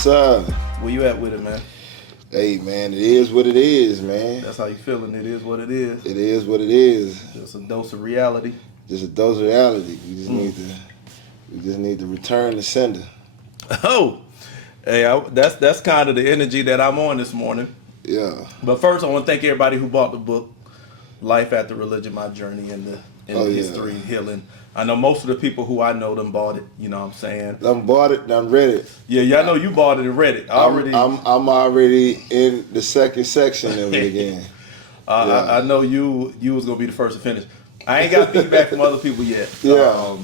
sir. Where you at with it, man? Hey, man, it is what it is, man. That's how you feeling. It is what it is. It is what it is. Just a dose of reality. Just a dose of reality. We just need to return the sender. Oh, hey, that's kind of the energy that I'm on this morning. Yeah. But first, I want to thank everybody who bought the book, Life After Religion: My Journey in the History and Healing. I know most of the people who I know them bought it. You know what I'm saying? Done bought it, done read it. Yeah, I know you bought it and read it. I'm already in the second section of it again. I know you was gonna be the first to finish. I ain't got feedback from other people yet. Yeah.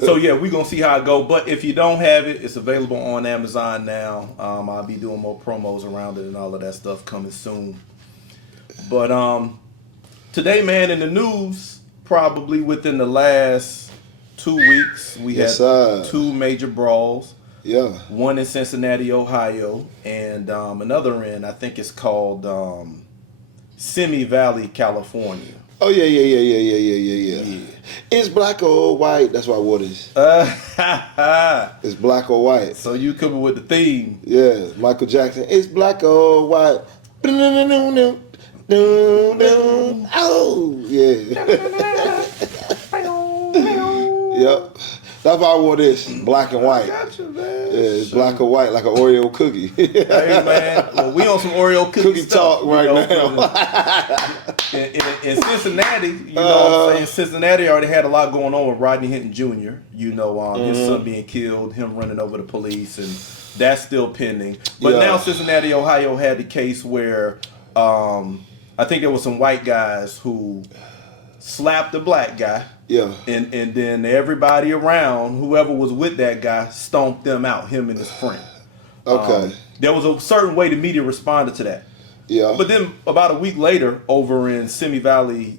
So yeah, we're gonna see how it go. But if you don't have it, it's available on Amazon now. I'll be doing more promos around it and all of that stuff coming soon. But today, man, in the news, probably within the last 2 weeks, we had two major brawls. Yeah. One in Cincinnati, Ohio, and another in, I think it's called Simi Valley, California. Oh yeah. It's black or white. That's why I wore this. It's black or white. So you coming with the theme? Yeah, Michael Jackson. It's black or white. Oh yeah. Yep. That's why I wore this, black and white. Gotcha, man. Yeah, it's black or white, like an Oreo cookie. Hey, man. Well, we on some Oreo cookie talk right now. In Cincinnati, you know what I'm saying? Cincinnati already had a lot going on with Rodney Hinton Jr. You know, his son being killed, him running over the police, and that's still pending. But now Cincinnati, Ohio had the case where I think there was some white guys who slapped a black guy. Yeah. And then everybody around, whoever was with that guy, stomped them out, him and his friend. Okay. There was a certain way the media responded to that. Yeah. But then about a week later, over in Simi Valley,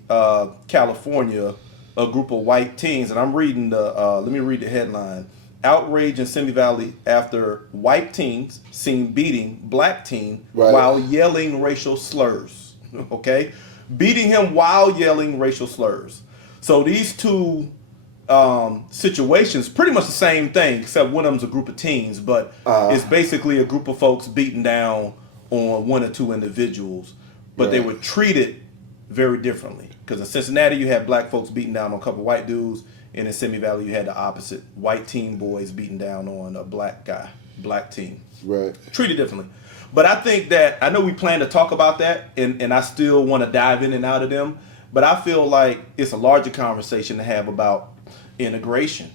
California, a group of white teens, and I'm reading let me read the headline. Outrage in Simi Valley after white teens seen beating black teen while yelling racial slurs. Okay? Beating him while yelling racial slurs. So these two situations, pretty much the same thing, except one of them's a group of teens, but it's basically a group of folks beating down on one or two individuals, but they were treated very differently. Because in Cincinnati, you had black folks beating down on a couple of white dudes, and in Simi Valley, you had the opposite, white teen boys beating down on a black guy, black teen. Right. Treated differently. But I think that, I know we plan to talk about that, and I still want to dive in and out of them, but I feel like it's a larger conversation to have about integration.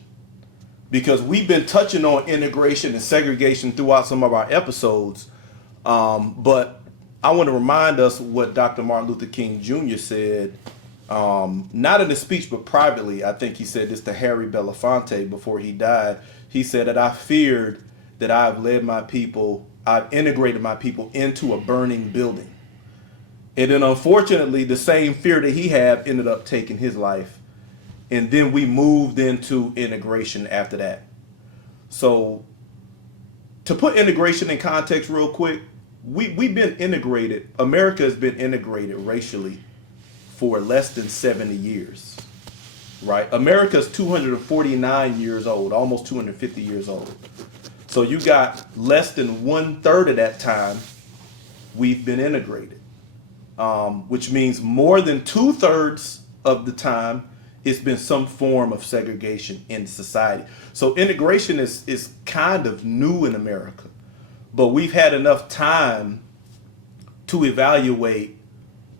Because we've been touching on integration and segregation throughout some of our episodes, but I want to remind us what Dr. Martin Luther King Jr. said, not in a speech, but privately. I think he said this to Harry Belafonte before he died. He said that I feared that I've integrated my people into a burning building. And then unfortunately, the same fear that he had ended up taking his life. And then we moved into integration after that. So to put integration in context real quick, we've been integrated. America has been integrated racially for less than 70 years, right? America's 249 years old, almost 250 years old. So you got less than 1/3 of that time we've been integrated, which means more than 2/3 of the time it's been some form of segregation in society. So integration is kind of new in America, but we've had enough time to evaluate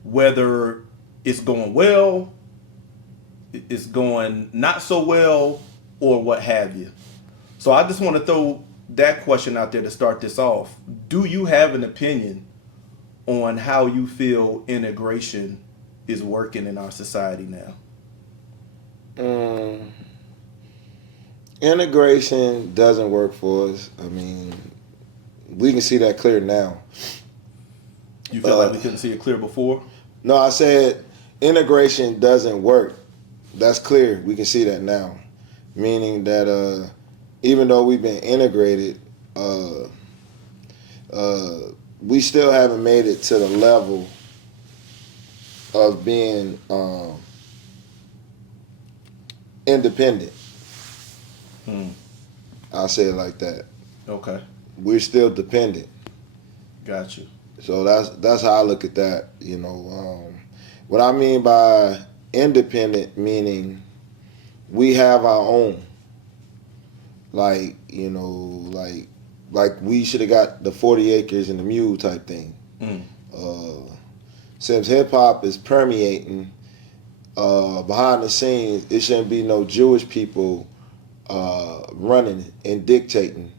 whether it's going well, it's going not so well, or what have you. So I just want to throw that question out there to start this off. Do you have an opinion on how you feel integration is working in our society now? Integration doesn't work for us. I mean, we can see that clear now. You feel like we couldn't see it clear before? No, I said integration doesn't work. That's clear. We can see that now. Meaning that even though we've been integrated, we still haven't made it to the level of being independent. I'll say it like that. Okay. we're still dependent. Got you. So that's how I look at that. What I mean by independent, meaning we have our own. Like we should have got the 40 acres and the mule type thing. Since hip hop is permeating behind the scenes, it shouldn't be no Jewish people running and dictating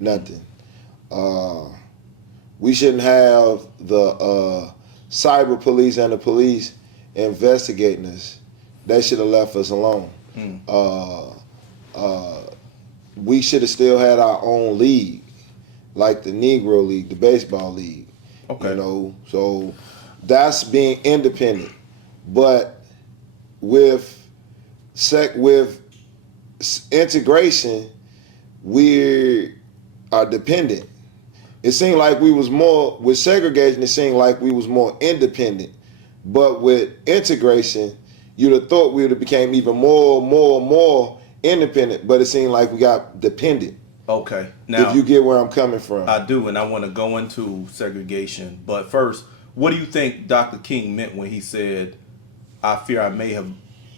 nothing. We shouldn't have the cyber police and the police investigating us. They should have left us alone. We should have still had our own league, like the Negro League, the baseball league. Okay. So that's being independent. But with integration, we are dependent. It seemed like we was more, with segregation, it seemed like we was more independent. But with integration, you'd have thought we would have became even more independent, but it seemed like we got dependent. Okay. Now, if you get where I'm coming from. I do, and I want to go into segregation. But first, what do you think Dr. King meant when he said, I fear I may have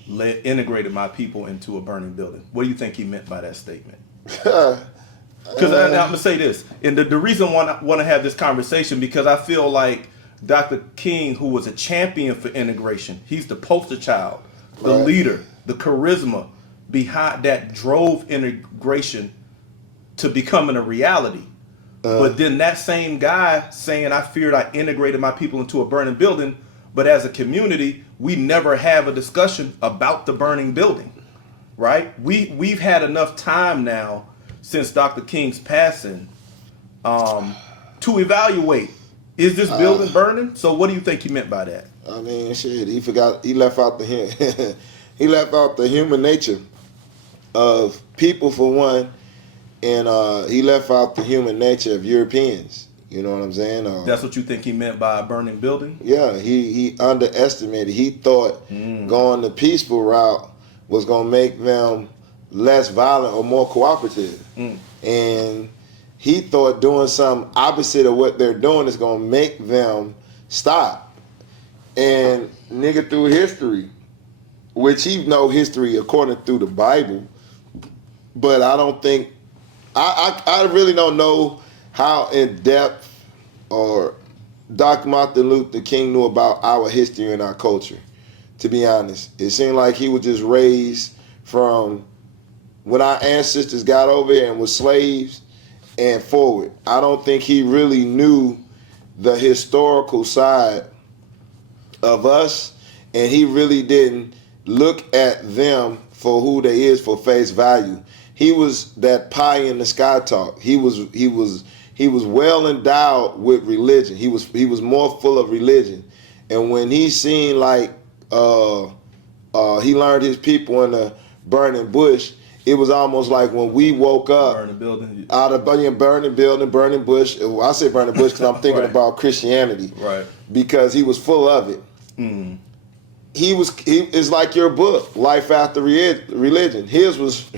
integrated my people into a burning building? What do you think he meant by that statement? Because I'm going to say this, and the reason I want to have this conversation, because I feel like Dr. King, who was a champion for integration, he's the poster child, the leader, the charisma behind that drove integration to becoming a reality. But then that same guy saying, I feared I integrated my people into a burning building, but as a community, we never have a discussion about the burning building, right? We've had enough time now since Dr. King's passing to evaluate, is this building burning? So what do you think he meant by that? I mean, shit, he left out the he left out the human nature of people, for one, and he left out the human nature of Europeans. You know what I'm saying? That's what you think he meant by a burning building? Yeah, he underestimated. He thought going the peaceful route was going to make them less violent or more cooperative. And he thought doing something opposite of what they're doing is going to make them stop. And nigga, through history, which he know history according through the Bible, but I don't think, I really don't know how in depth or Dr. Martin Luther King knew about our history and our culture, to be honest. It seemed like he was just raised from when our ancestors got over here and was slaves and forward. I don't think he really knew the historical side of us, and he really didn't look at them for who they is for face value. He was that pie in the sky talk. He was well endowed with religion. He was more full of religion. And when he seen like he learned his people in the burning bush, it was almost like when we woke up burning building. Out of burning building, burning bush. I say burning bush because I'm thinking right. about Christianity. Right. Because he was full of it. It's like your book, Life After Religion. His was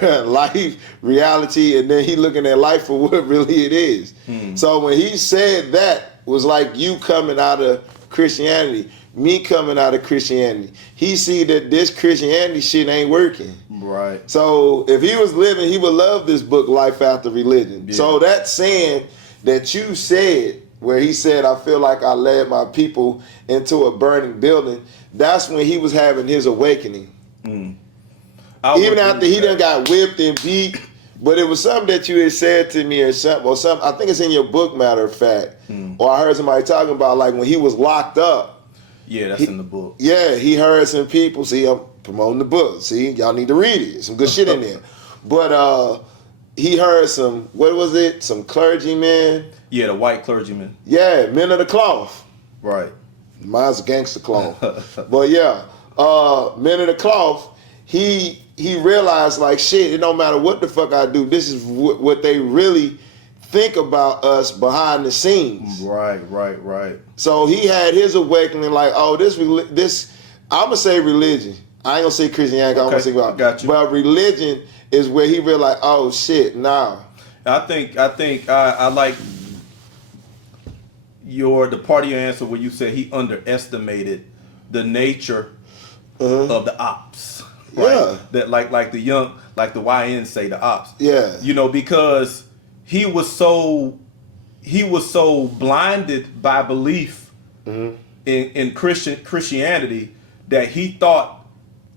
life, reality, and then he looking at life for what really it is. So when he said that, was like you coming out of Christianity, me coming out of Christianity. He see that this Christianity shit ain't working. Right. So if he was living, he would love this book, Life After Religion. Yeah. So that saying that you said, where he said, I feel like I led my people into a burning building, that's when he was having his awakening. Even after he done got whipped and beat, but it was something that you had said to me or something, I think it's in your book, matter of fact, or I heard somebody talking about like when he was locked up. Yeah, that's in the book. Yeah, he heard some people, see, I'm promoting the book, see, y'all need to read it, some good shit in there. But he heard some, what was it, some clergymen. Yeah, the white clergymen. Yeah, men of the cloth. Right. Mine's gangster cloth. But yeah, men of the cloth, he realized like, shit, it don't matter what the fuck I do, this is what they really think about us behind the scenes. Right. So he had his awakening like, oh, this I'm going to say religion. I ain't going to say Christianity, okay. I'm going to say about, got you. But religion is where he realized, oh shit, nah. I like the part of your answer where you said he underestimated the nature of the Opps. Right? Yeah. That like the YN say the Opps. Yeah. You know, because he was so blinded by belief in Christianity that he thought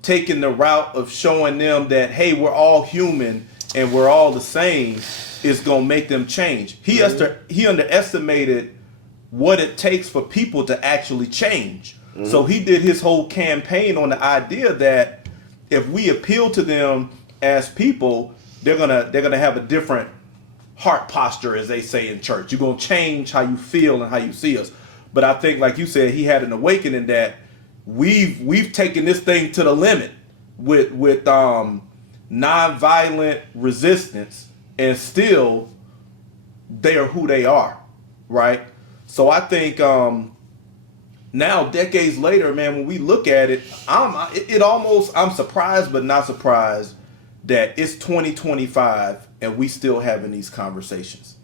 taking the route of showing them that, hey, we're all human and we're all the same is gonna make them change. He underestimated what it takes for people to actually change. So he did his whole campaign on the idea that if we appeal to them as people, they're gonna have a different heart posture, as they say in church. You're gonna change how you feel and how you see us. But I think, like you said, he had an awakening that we've taken this thing to the limit with nonviolent resistance, and still they are who they are, right? So I think now, decades later, man, when we look at it, I'm surprised but not surprised that it's 2025 and we still having these conversations.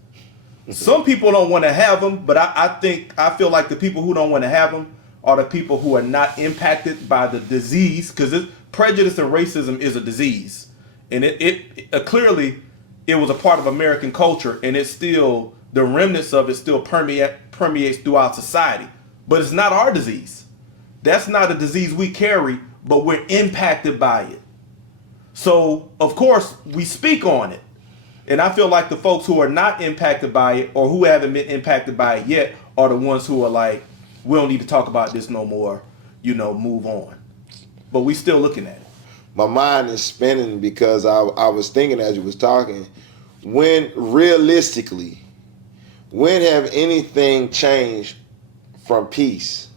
Some people don't want to have them, but I feel like the people who don't want to have them are the people who are not impacted by the disease, because prejudice and racism is a disease, and it clearly it was a part of American culture, and it's still, the remnants of it still permeates throughout society. But it's not our disease. That's not a disease we carry, but we're impacted by it. So, of course, we speak on it. And I feel like the folks who are not impacted by it, or who haven't been impacted by it yet, are the ones who are like, we don't need to talk about this no more, move on. But we still looking at it. My mind is spinning because I was thinking as you was talking, when realistically, when have anything changed from peace?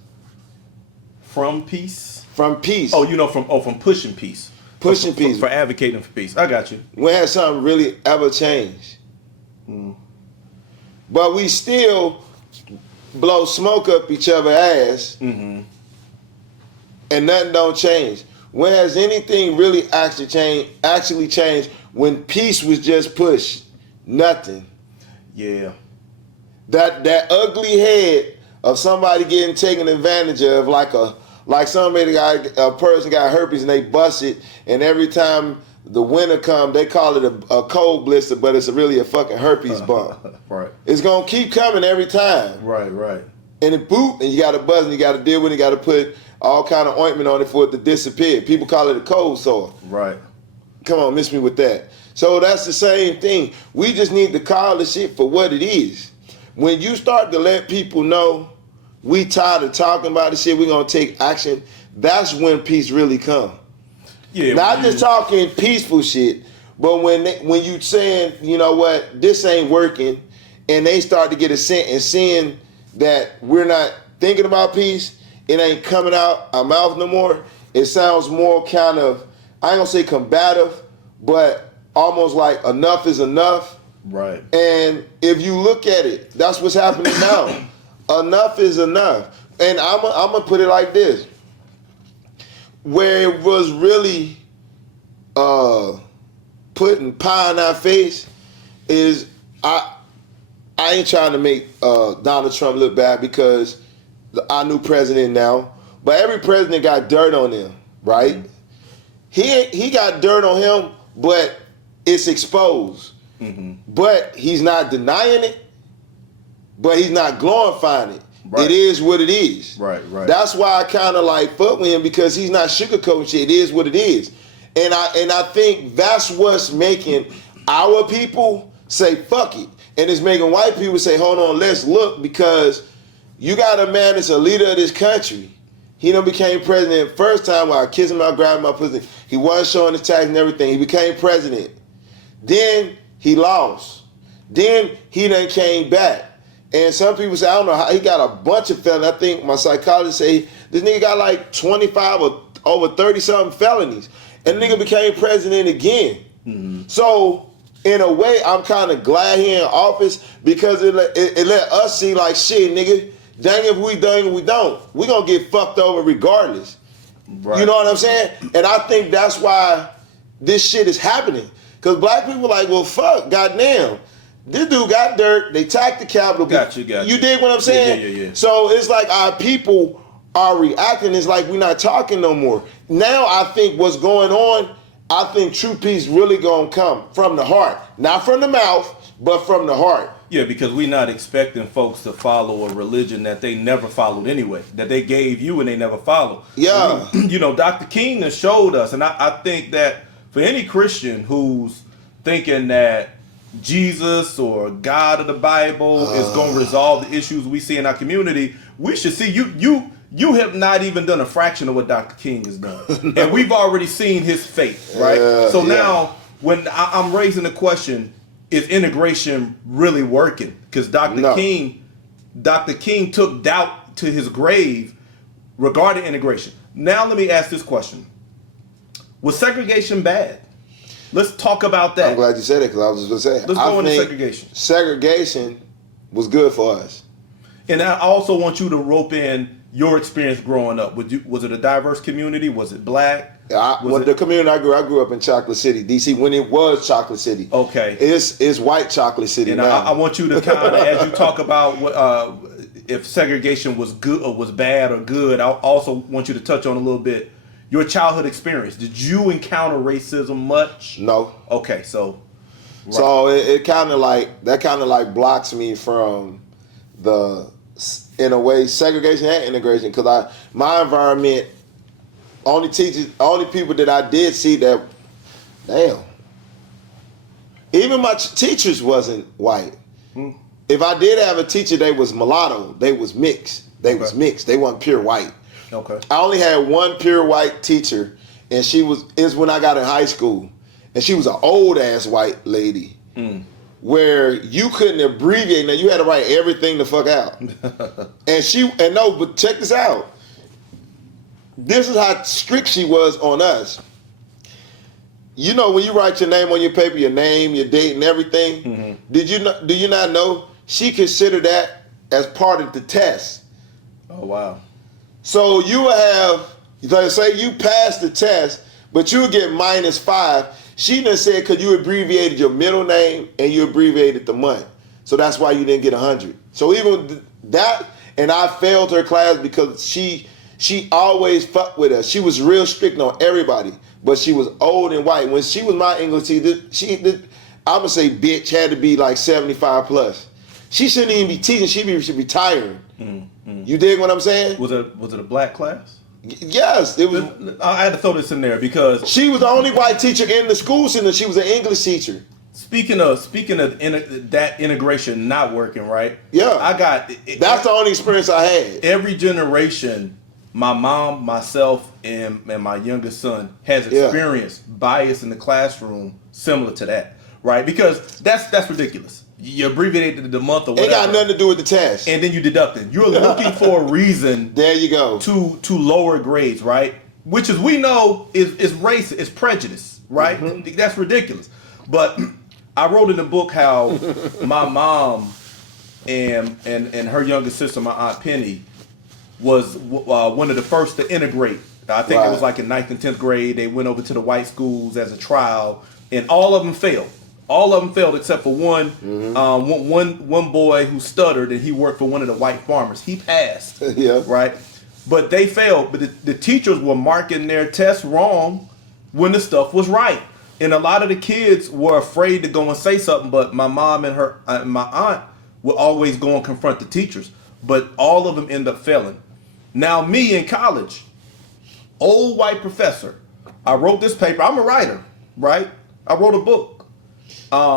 From peace? From peace. Oh, from pushing peace. Pushing peace. For advocating for peace. I got you. When has something really ever changed? But we still blow smoke up each other's ass, and nothing don't change. When has anything really actually changed when peace was just pushed? Nothing. Yeah. That ugly head of somebody getting taken advantage of, like a person got herpes and they bust it, and every time the winter come, they call it a cold blister, but it's really a fucking herpes bump. Right. It's gonna keep coming every time. Right. And it boop, and you got to buzz, and you got to deal with it. You got to put all kind of ointment on it for it to disappear. People call it a cold sore. Right. Come on, miss me with that. So that's the same thing. We just need to call the shit for what it is. When you start to let people know we tired of talking about the shit, we're gonna take action, that's when peace really come. Yeah. Not just talking peaceful shit, but when you saying, you know what, this ain't working, and they start to get a sense and seeing that we're not thinking about peace, it ain't coming out our mouth no more. It sounds more kind of, I ain't gonna say combative, but almost like enough is enough. Right. And if you look at it, that's what's happening now. Enough is enough. And I'm gonna put it like this. Where it was really putting pie in our face is, I ain't trying to make Donald Trump look bad, because our new president now, but every president got dirt on him, right? He got dirt on him, but it's exposed. But he's not denying it, but he's not glorifying it. Right. It is what it is. Right. That's why I kind of like fuck with him, because he's not sugarcoating shit. It is what it is. And I think that's what's making our people say fuck it. And it's making white people say, hold on, let's look, because you got a man that's a leader of this country. He done became president first time while I kissed him out, grabbing my pussy. He wasn't showing his tax and everything. He became president. Then he lost. Then he done came back. And some people say, I don't know how, he got a bunch of felonies. I think my psychologist say this nigga got like 25 or over 30 something felonies. And the nigga became president again. So in a way, I'm kind of glad he in office, because it let us see like, shit, nigga, dang if we dang, we don't. We gonna get fucked over regardless. Right. You know what I'm saying? And I think that's why this shit is happening. Because black people like, well, fuck, goddamn. This dude got dirt. They attacked the Capitol. Got you. You dig what I'm saying? Yeah. So it's like our people are reacting. It's like we're not talking no more. Now I think what's going on, I think true peace really gonna come from the heart. Not from the mouth, but from the heart. Yeah, because we're not expecting folks to follow a religion that they never followed anyway, that they gave you and they never followed. Yeah. You know, Dr. King has showed us, and I think that for any Christian who's thinking that Jesus or God of the Bible is going to resolve the issues we see in our community, we should see you have not even done a fraction of what Dr. King has done. No. And we've already seen his faith, right? Now when I'm raising the question, is integration really working? Because Dr. King took doubt to his grave regarding integration. Now let me ask this question. Was segregation bad? Let's talk about that. I'm glad you said it because I was just going to say. Let's go into segregation. Segregation was good for us. And I also want you to rope in your experience growing up. Was it a diverse community? Was it black? The community I grew up in Chocolate City, D.C. when it was Chocolate City. Okay. It's white Chocolate City and now. I want you to kind of, as you talk about if segregation was good or was bad or good, I also want you to touch on a little bit your childhood experience. Did you encounter racism much? No. Okay, so. Right. So it kind of like blocks me from in a way, segregation and integration, because my environment, only people that I did see that, damn, even my teachers wasn't white. If I did have a teacher, they was mulatto, they was mixed, they wasn't pure white. Okay. I only had one pure white teacher, and is when I got in high school, and she was an old ass white lady. Where you couldn't abbreviate, now you had to write everything the fuck out. But check this out. This is how strict she was on us. You know, when you write your name on your paper, your name, your date, and everything, do you not know she considered that as part of the test? Oh, wow. So you will have, let's say you passed the test, but you would get -5. She done said because you abbreviated your middle name and you abbreviated the month. So that's why you didn't get 100. So even that, and I failed her class because she always fucked with us. She was real strict on everybody, but she was old and white. When she was my English teacher, I'm going to say bitch, had to be like 75 plus. She shouldn't even be teaching. She should be retiring. You dig what I'm saying? Was it a black class? Yes, it was. I had to throw this in there because she was the only white teacher in the school center. She was an English teacher. Speaking of that integration not working, right? Yeah, that's the only experience I had. Every generation, my mom, myself, and my youngest son has experienced bias in the classroom similar to that, right? Because that's ridiculous. You abbreviated the month or whatever. It got nothing to do with the test. And then you deducted. You're looking for a reason. There you go. To lower grades, right? Which is, we know is race, is prejudice, right? That's ridiculous. But I wrote in the book how my mom and her younger sister, my Aunt Penny, was one of the first to integrate. I think it was like in 9th and 10th grade. They went over to the white schools as a trial, and all of them failed. All of them failed except for one. One boy who stuttered, and he worked for one of the white farmers. He passed. Right? But they failed. But the teachers were marking their tests wrong when the stuff was right. And a lot of the kids were afraid to go and say something, but my mom and my aunt would always go and confront the teachers. But all of them end up failing. Now me in college, old white professor, I wrote this paper. I'm a writer, right? I wrote a book.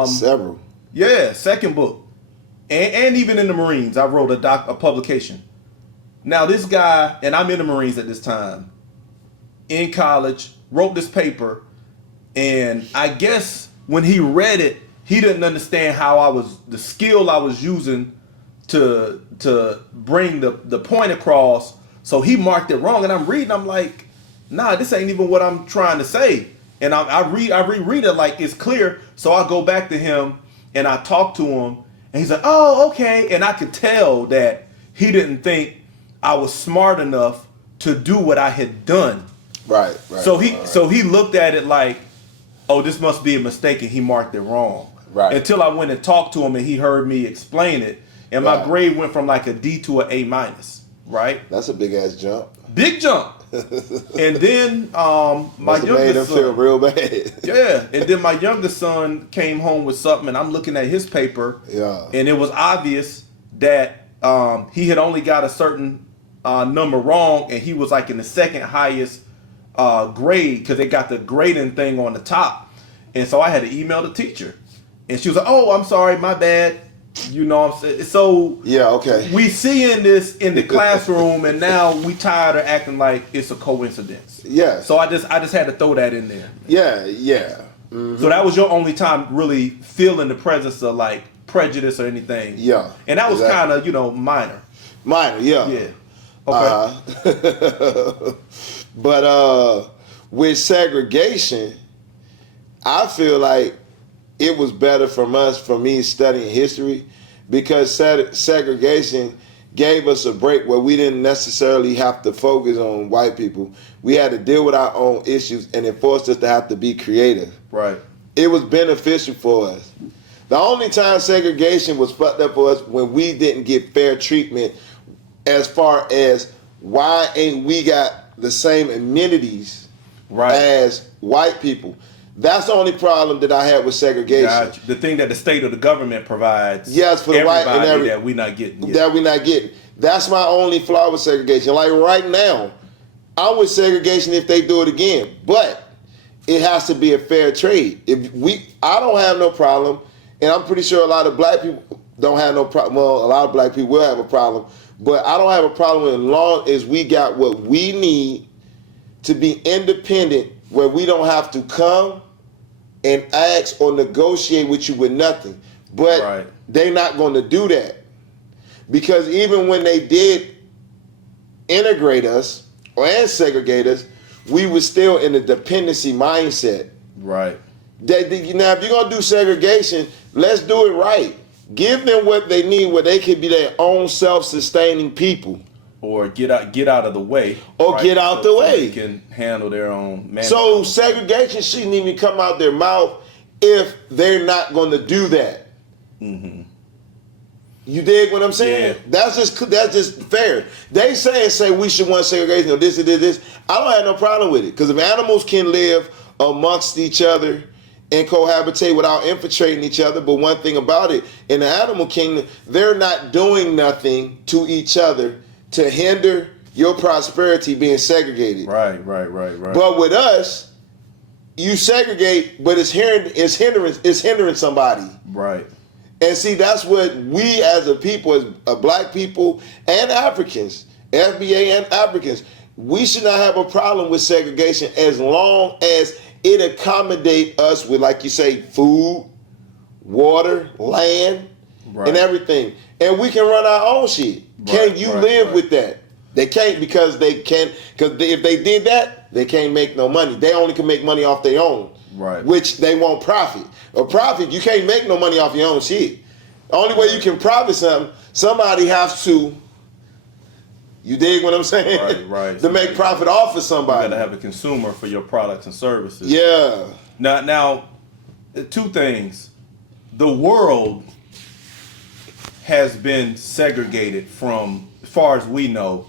Several. Yeah, second book. And even in the Marines, I wrote a publication. Now this guy, and I'm in the Marines at this time, in college, wrote this paper, and I guess when he read it, he didn't understand the skill I was using to bring the point across, so he marked it wrong, and I'm reading, I'm like, nah, this ain't even what I'm trying to say. And I reread it like it's clear. So I go back to him and I talk to him, and he's like, oh, okay. And I could tell that he didn't think I was smart enough to do what I had done. Right. So he looked at it like, oh, this must be a mistake, and he marked it wrong. Right. Until I went and talked to him and he heard me explain it. And my grade went from like a D to an A-, right? That's a big ass jump. Big jump. And then my youngest made him son feel real bad. Yeah. And then my youngest son came home with something and I'm looking at his paper. Yeah. And it was obvious that he had only got a certain number wrong and he was like in the second highest grade because they got the grading thing on the top. And so I had to email the teacher. And she was like, "Oh, I'm sorry, my bad." You know what I'm saying? So yeah, okay. We seeing this in the classroom and now we tired of acting like it's a coincidence. Yeah. So I just had to throw that in there. Yeah, yeah. Mm-hmm. So that was your only time really feeling the presence of like prejudice or anything. Yeah. And that was kind of, minor. Minor, yeah. Yeah. Okay. But with segregation, I feel like it was better for me studying history because segregation gave us a break where we didn't necessarily have to focus on white people. We had to deal with our own issues and it forced us to have to be creative. Right. It was beneficial for us. The only time segregation was fucked up for us when we didn't get fair treatment as far as why ain't we got the same amenities as white people. That's the only problem that I had with segregation. Gotcha. The thing that the state or the government provides. Yes, for the white and that we're not getting. That we're not getting. That's my only flaw with segregation. Like right now, I'm with segregation if they do it again, but it has to be a fair trade. I don't have no problem, and I'm pretty sure a lot of black people don't have no problem. Well, a lot of black people will have a problem, but I don't have a problem as long as we got what we need to be independent, where we don't have to come and ask or negotiate with you with nothing. But they're not going to do that. Because even when they did integrate us and segregate us, we were still in a dependency mindset. Right. Now, if you're going to do segregation, let's do it right. Give them what they need where they can be their own self-sustaining people. Or get out of the way. Or get out the way. So they can handle their own management. So segregation shouldn't even come out their mouth if they're not going to do that. Mm-hmm. You dig what I'm saying? Yeah. That's just fair. They say we should want segregation or this. I don't have no problem with it because if animals can live amongst each other and cohabitate without infiltrating each other, but one thing about it, in the animal kingdom, they're not doing nothing to each other to hinder your prosperity being segregated. Right. But with us, you segregate, but it's hindering somebody. Right. And see, that's what we as a people, as black people and Africans, FBA and Africans, we should not have a problem with segregation as long as it accommodate us with, like you say, food, water, land, and everything. And we can run our own shit. Can you live with that? They can't because if they did that, they can't make no money. They only can make money off their own. Right. Which they won't profit. A profit, you can't make no money off your own shit. The only way you can profit something, somebody has to, you dig what I'm saying? Right. To make profit off of somebody. You gotta have a consumer for your products and services. Yeah. Now, two things. The world has been segregated from, as far as we know,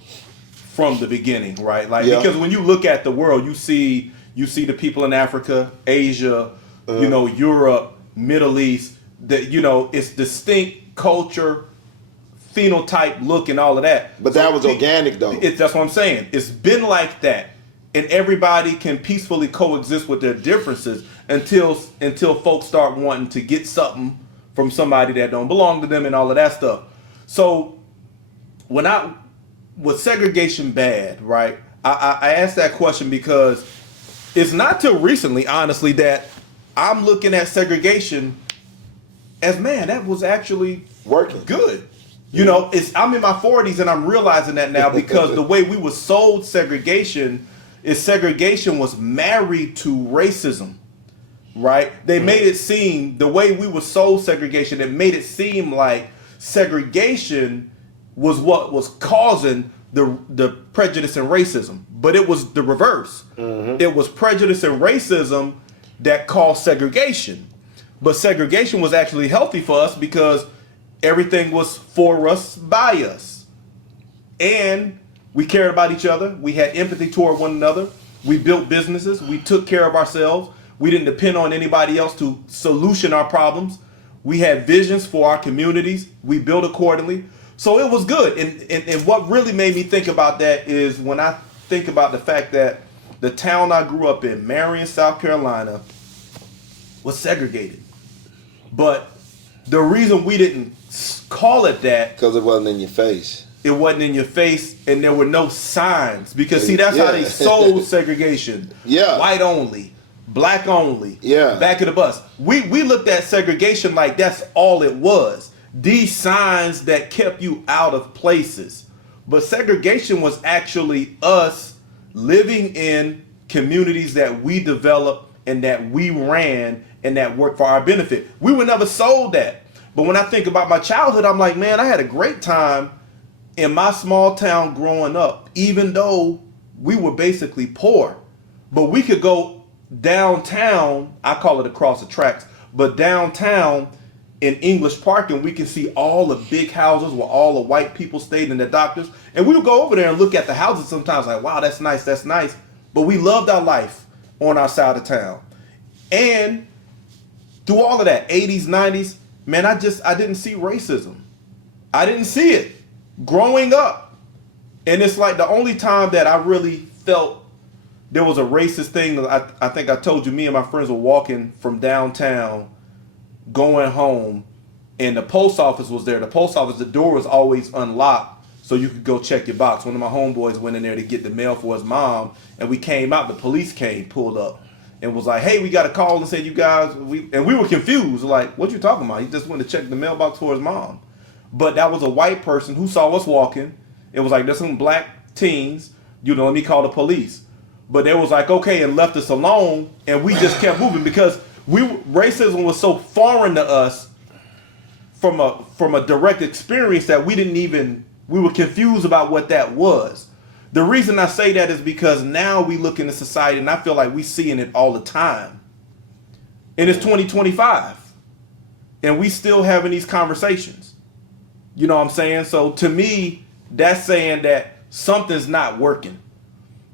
from the beginning, right? Because when you look at the world, you see the people in Africa, Asia, Europe, Middle East, that it's distinct culture, phenotype, look, and all of that. But that was organic, though. That's what I'm saying. It's been like that, and everybody can peacefully coexist with their differences until folks start wanting to get something from somebody that don't belong to them and all of that stuff. So was segregation bad, right? I asked that question because it's not till recently, honestly, that I'm looking at segregation as, man, that was actually working good. I'm in my 40s and I'm realizing that now because the way we were sold segregation was married to racism, right? They made it seem, the way we were sold segregation, it made it seem like segregation was what was causing the prejudice and racism. But it was the reverse. Mm-hmm. It was prejudice and racism that caused segregation. But segregation was actually healthy for us because everything was for us, by us. And we cared about each other. We had empathy toward one another. We built businesses. We took care of ourselves. We didn't depend on anybody else to solution our problems. We had visions for our communities. We built accordingly. So it was good. And what really made me think about that is when I think about the fact that the town I grew up in, Marion, South Carolina, was segregated. But the reason we didn't call it that, because it wasn't in your face. It wasn't in your face, and there were no signs. Because see, that's how they sold segregation. Yeah. White only, black only. Yeah. Back of the bus. We looked at segregation like that's all it was. These signs that kept you out of places. But segregation was actually us living in communities that we developed and that we ran and that worked for our benefit. We were never sold that. But when I think about my childhood, I'm like, man, I had a great time in my small town growing up, even though we were basically poor. But we could go downtown, I call it across the tracks, but downtown in English Park, and we can see all the big houses where all the white people stayed and the doctors. And we would go over there and look at the houses sometimes like, wow, that's nice, that's nice. But we loved our life on our side of town. And through all of that, 80s, 90s, man, I didn't see racism. I didn't see it growing up. And it's like the only time that I really felt there was a racist thing, I think I told you, me and my friends were walking from downtown going home, and the post office was there. The post office, the door was always unlocked so you could go check your box. One of my homeboys went in there to get the mail for his mom, and we came out, the police came, pulled up, and was like, hey, we got a call and said you guys, and we were confused, like, what you talking about? He just went to check the mailbox for his mom. But that was a white person who saw us walking. It was like, there's some black teens, let me call the police. But they was like, okay, and left us alone, and we just kept moving because racism was so foreign to us from a direct experience that we were confused about what that was. The reason I say that is because now we look into society and I feel like we seeing it all the time. And it's 2025. And we still having these conversations. You know what I'm saying? So to me, that's saying that something's not working.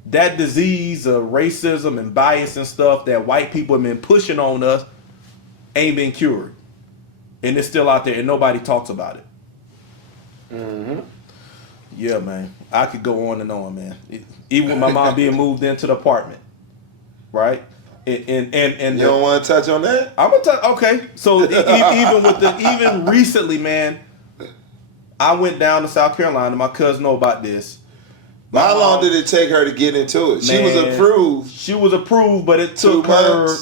That disease of racism and bias and stuff that white people have been pushing on us ain't been cured. And it's still out there and nobody talks about it. Mm-hmm. Yeah, man. I could go on and on, man. Even with my mom being moved into the apartment. Right? And you don't want to touch on that? I'm gonna touch. Okay. So even recently, man, I went down to South Carolina. My cousin know about this. How long did it take her to get into it? She was approved. She was approved, but it took her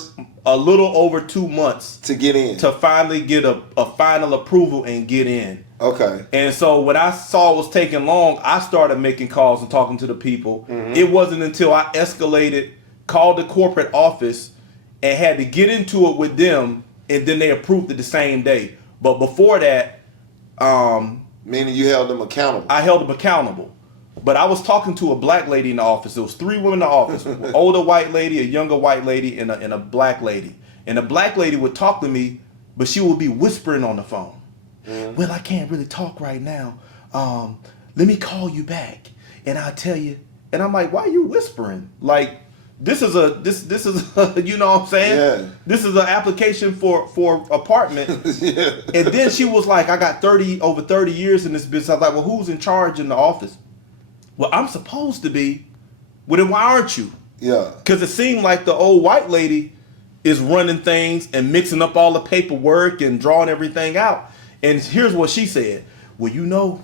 a little over 2 months to get in. To finally get a final approval and get in. Okay. And so when I saw it was taking long, I started making calls and talking to the people. Mm-hmm. It wasn't until I escalated, called the corporate office, and had to get into it with them, and then they approved it the same day. But before that, meaning you held them accountable. I held them accountable. But I was talking to a black lady in the office. There was 3 women in the office. An older white lady, a younger white lady, and a black lady. And the black lady would talk to me, but she would be whispering on the phone. Mm-hmm. Well, I can't really talk right now. Let me call you back, and I'll tell you. And I'm like, why are you whispering? Like, this is a, you know what I'm saying? Yeah. This is an application for apartment. Yeah. And then she was like, I got over 30 years in this business. I was like, well, who's in charge in the office? Well, I'm supposed to be. Well, then why aren't you? Yeah. Because it seemed like the old white lady is running things and mixing up all the paperwork and drawing everything out. And here's what she said. Well, you know,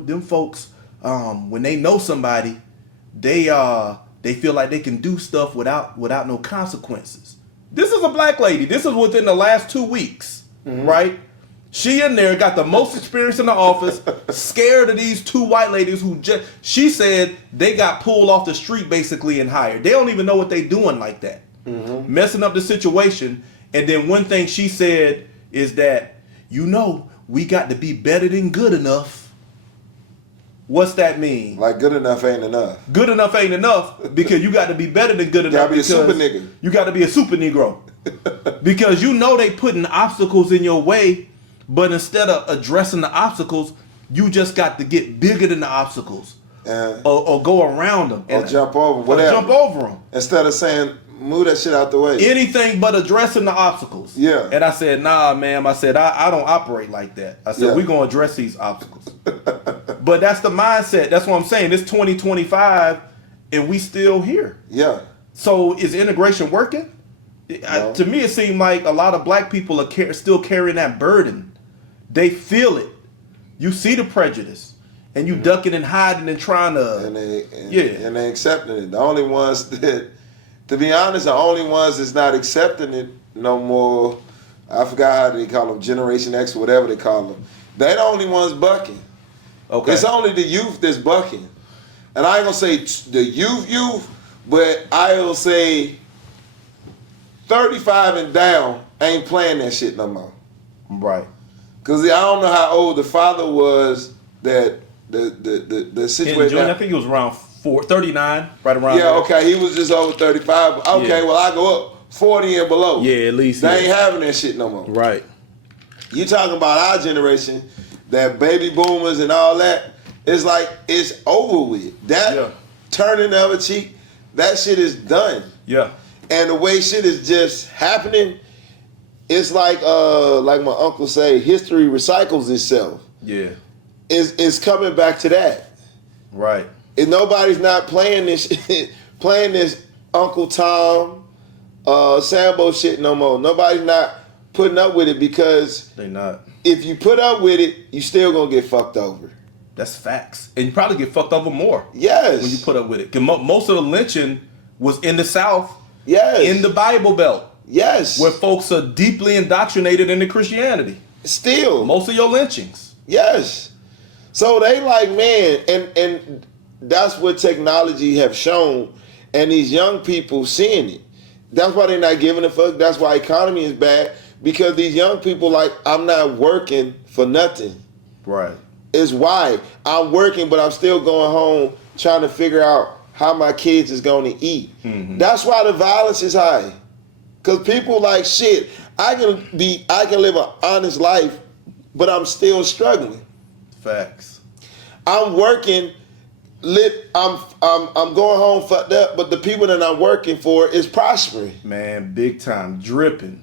them folks, when they know somebody, they feel like they can do stuff without no consequences. This is a black lady. This is within the last 2 weeks, mm-hmm. right? She in there got the most experience in the office, scared of these 2 white ladies who she said they got pulled off the street basically and hired. They don't even know what they doing like that. Mm-hmm. Messing up the situation. And then one thing she said is that, we got to be better than good enough. What's that mean? Like good enough ain't enough. Good enough ain't enough because you got to be better than good enough. You got to be a super nigga. You got to be a super Negro. Because you know they putting obstacles in your way, but instead of addressing the obstacles, you just got to get bigger than the obstacles, or go around them, or jump over, whatever. Or jump over them instead of saying move that shit out the way. Anything but addressing the obstacles. Yeah. And I said, nah, ma'am. I said, I don't operate like that. I said, we're gonna address these obstacles. But that's the mindset. That's what I'm saying. It's 2025, and we still here. Yeah. So is integration working? No. To me, it seemed like a lot of black people are still carrying that burden. They feel it. You see the prejudice, and you ducking and hiding and trying to. And they accepting it. The only ones that, to be honest, the only ones that's not accepting it no more. I forgot how they call them, Generation X, whatever they call them. They the only ones bucking. Okay. It's only the youth that's bucking, and I ain't gonna say the youth, but I will say 35 and down ain't playing that shit no more. Right. Cause I don't know how old the father was that the situation. I think he was around 39, right around. Yeah, there. okay, he was just over 35. Okay, Yeah. well I go up 40 and below. Yeah, at least. They ain't having that shit no more. Right. You talking about our generation, that baby boomers and all that, it's like it's over with. That turning the other cheek, that shit is done. Yeah. And the way shit is just happening, it's like my uncle say, history recycles itself. Yeah. It's coming back to that. Right. And nobody's not playing this Uncle Tom, Sambo shit no more. Nobody's not putting up with it because they not. If you put up with it, you still gonna get fucked over. That's facts. And you probably get fucked over more. Yes. When you put up with it. Because most of the lynching was in the South. Yes. In the Bible Belt. Yes. Where folks are deeply indoctrinated into Christianity. Still. Most of your lynchings. Yes. So they like, man, and that's what technology have shown, and these young people seeing it. That's why they're not giving a fuck. That's why economy is bad, because these young people like, I'm not working for nothing. Right. It's why I'm working, but I'm still going home trying to figure out how my kids is going to eat. Mm-hmm. That's why the violence is high. Because people like, shit, I can live an honest life, but I'm still struggling. Facts. I'm working, I'm going home fucked up, but the people that I'm working for is prospering. Man, big time. Dripping.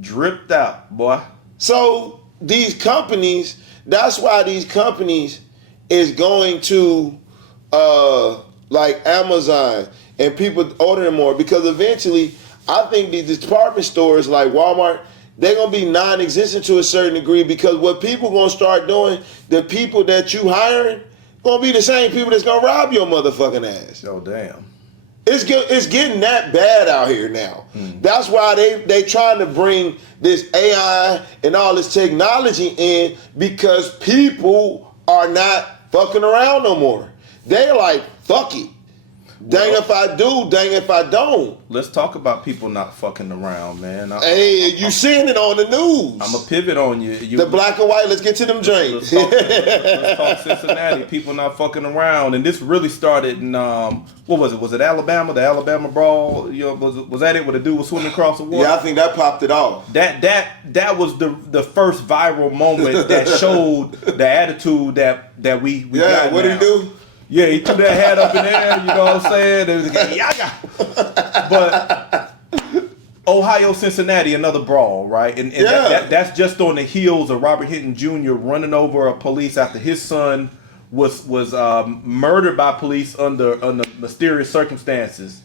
Dripped out, boy. So these companies, that's why these companies is going to like Amazon and people ordering more, because eventually I think these department stores like Walmart, they're going to be non-existent to a certain degree, because what people going to start doing, the people that you hiring, going to be the same people that's going to rob your motherfucking ass. Oh, damn. It's getting that bad out here now. That's why they trying to bring this AI and all this technology in, because people are not fucking around no more. They're like, fuck it. Dang if I do, dang if I don't. Let's talk about people not fucking around, man. Hey, you seeing it on the news. I'm going to pivot on you. The black and white, let's get to them drinks. Let's talk Cincinnati, people not fucking around. And this really started in, what was it? Was it Alabama? The Alabama Brawl? You know, was that it, where the dude was swimming across the water? Yeah, I think that popped it off. That was the first viral moment that showed the attitude that we got. Yeah, what did he do? Yeah, he threw that hat up in the air, you know what I'm saying? It was like, yaga. But Ohio, Cincinnati, another brawl, right? And that's just on the heels of Robert Hinton Jr. running over a police after his son was murdered by police under mysterious circumstances.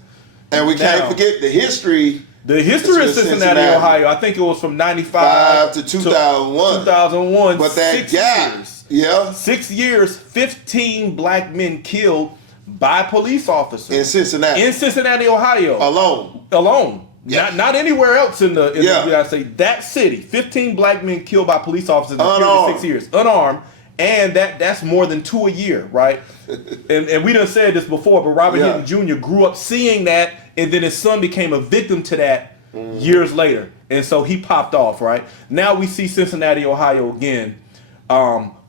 And we can't forget the history. The history of Cincinnati, Ohio. I think it was from 95 to 2001. 2001. But that gap. Yeah. 6 years, 15 black men killed by police officers. In Cincinnati. In Cincinnati, Ohio. Alone. Yeah. Not anywhere else in the United States. That city. 15 black men killed by police officers in 6 years. Unarmed. And that's more than 2 a year, right? and we done said this before, but Robert Hinton Jr. grew up seeing that, and then his son became a victim to that years later. And so he popped off, right? Now we see Cincinnati, Ohio again.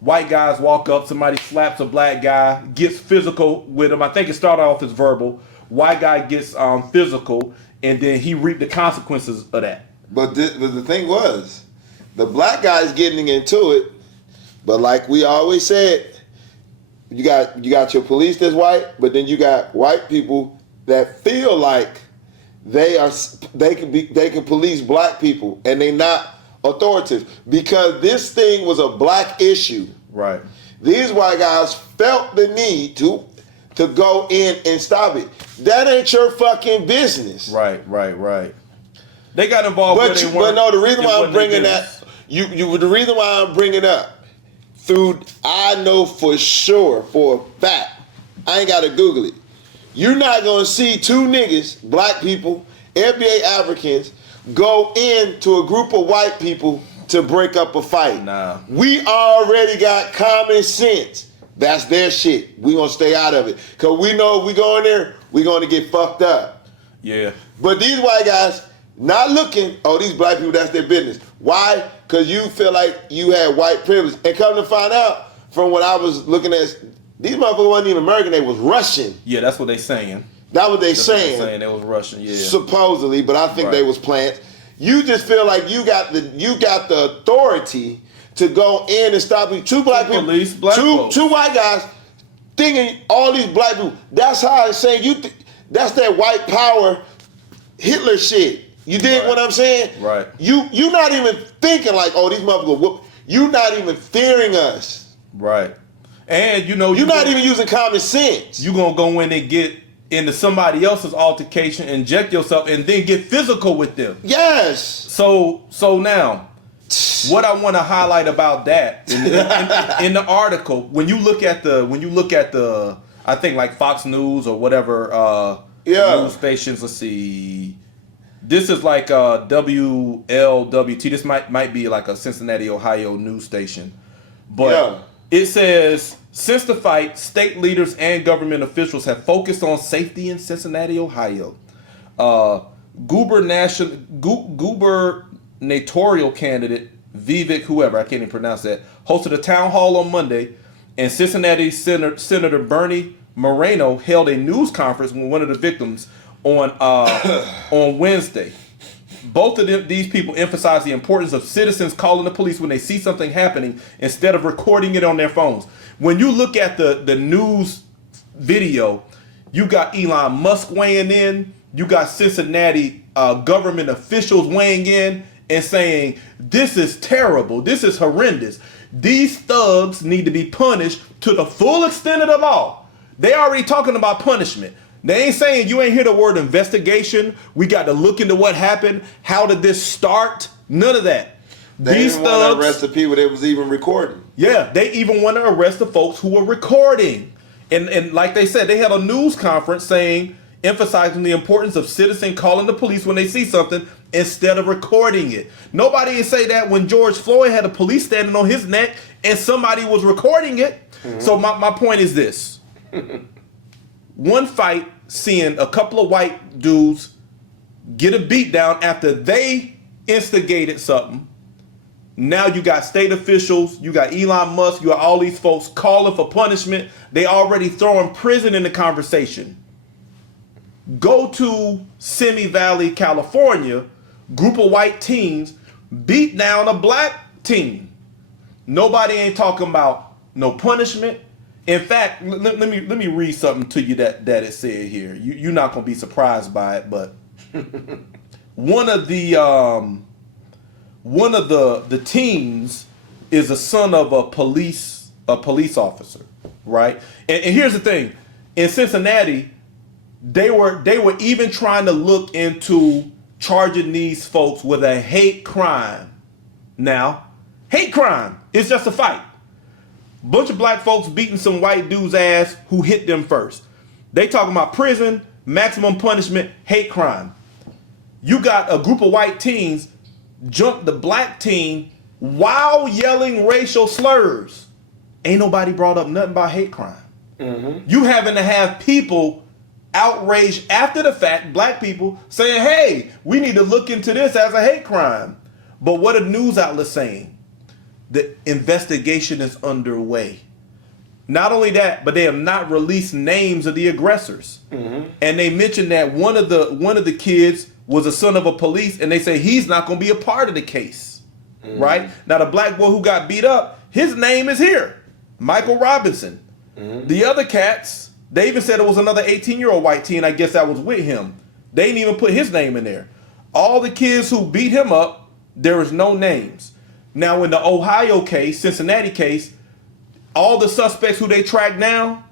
White guys walk up, somebody slaps a black guy, gets physical with him. I think it started off as verbal. White guy gets physical, and then he reaped the consequences of that. But the thing was, the black guys getting into it, but like we always said, you got your police that's white, but then you got white people that feel like they can police black people, and they not authoritative because this thing was a black issue. Right. These white guys felt the need to go in and stop it. That ain't your fucking business. Right. They got involved. But no, the reason why I'm bringing that, the reason why I'm bringing up, I know for sure, for a fact, I ain't got to Google it. You're not gonna see two niggas, black people, NBA Africans, go into a group of white people to break up a fight. Nah. We already got common sense. That's their shit. We gonna stay out of it. Cause we know if we go in there, we gonna get fucked up. Yeah. But these white guys not looking, these black people, that's their business. Why? Cause you feel like you had white privilege. And come to find out, from what I was looking at, these motherfuckers wasn't even American, they was Russian. Yeah, that's what they saying. That's what they saying. They was Russian, yeah. Supposedly, but I think they was plants. You just feel like you got the authority to go in and stop these two black people, two white guys thinking all these black people. That's how I'm saying that's that white power Hitler shit. You dig what I'm saying? Right. You not even thinking like, these motherfuckers whoop. You not even fearing us. Right. And you're not even using common sense. You gonna go in and get into somebody else's altercation, inject yourself, and then get physical with them. Yes. So now, what I want to highlight about that in the article, when you look at the I think like Fox News or whatever news stations. Let's see. This is like WLWT. This might be like a Cincinnati, Ohio news station, but it says, since the fight, state leaders and government officials have focused on safety in Cincinnati, Ohio. Gubernatorial candidate Vivek, whoever, I can't even pronounce that, hosted a town hall on Monday, and Cincinnati Senator Bernie Moreno held a news conference with one of the victims on Wednesday. Both of these people emphasize the importance of citizens calling the police when they see something happening instead of recording it on their phones. When you look at the news video, you got Elon Musk weighing in, you got Cincinnati government officials weighing in and saying, this is terrible, this is horrendous. These thugs need to be punished to the full extent of the law. They already talking about punishment. They ain't saying, you ain't hear the word investigation. We got to look into what happened. How did this start? None of that. They didn't want to arrest the people that was even recording. Yeah, they even want to arrest the folks who were recording. And like they said, they had a news conference saying, emphasizing the importance of citizens calling the police when they see something instead of recording it. Nobody can say that when George Floyd had a police standing on his neck and somebody was recording it. Mm-hmm. So my point is this. One fight, seeing a couple of white dudes get a beat down after they instigated something. Now you got state officials, you got Elon Musk, you got all these folks calling for punishment. They already throwing prison in the conversation. Go to Simi Valley, California, group of white teens beat down a black teen. Nobody ain't talking about no punishment. In fact, let me read something to you that it said here. You're not gonna be surprised by it, but one of the teens is a son of a police officer, right? And here's the thing: in Cincinnati, they were even trying to look into charging these folks with a hate crime. Now, hate crime is just a fight. Bunch of black folks beating some white dude's ass who hit them first. They talking about prison, maximum punishment, hate crime. You got a group of white teens jump the black teen while yelling racial slurs. Ain't nobody brought up nothing about hate crime. Mm-hmm. You having to have people outraged after the fact, black people saying, hey, we need to look into this as a hate crime. But what are news outlets saying? The investigation is underway. Not only that, but they have not released names of the aggressors. And they mentioned that one of the kids was a son of a police, and they say he's not going to be a part of the case. Right? Now, the black boy who got beat up, his name is here. Michael Robinson. The other cats, they even said it was another 18-year-old white teen, I guess that was with him. They didn't even put his name in there. All the kids who beat him up, there is no names. Now, in the Ohio case, Cincinnati case, all the suspects who they tracked down,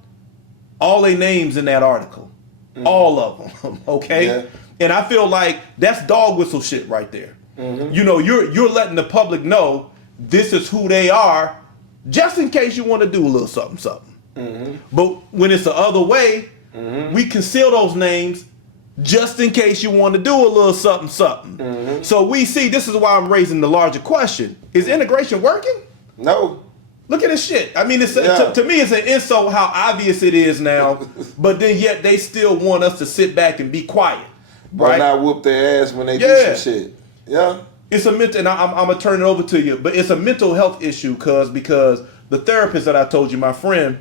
all their names in that article. All of them, okay? Yeah. And I feel like that's dog whistle shit right there. You know, you're letting the public know this is who they are, just in case you want to do a little something, something. But when it's the other way, we conceal those names just in case you want to do a little something, something. So we see, this is why I'm raising the larger question. Is integration working? No. Look at this shit. I mean, it's to me, it's an insult how obvious it is now, but then yet they still want us to sit back and be quiet. But Right? not whoop their ass when they do some shit. Yeah. It's a mental, and I'm gonna turn it over to you, but it's a mental health issue because the therapist that I told you, my friend,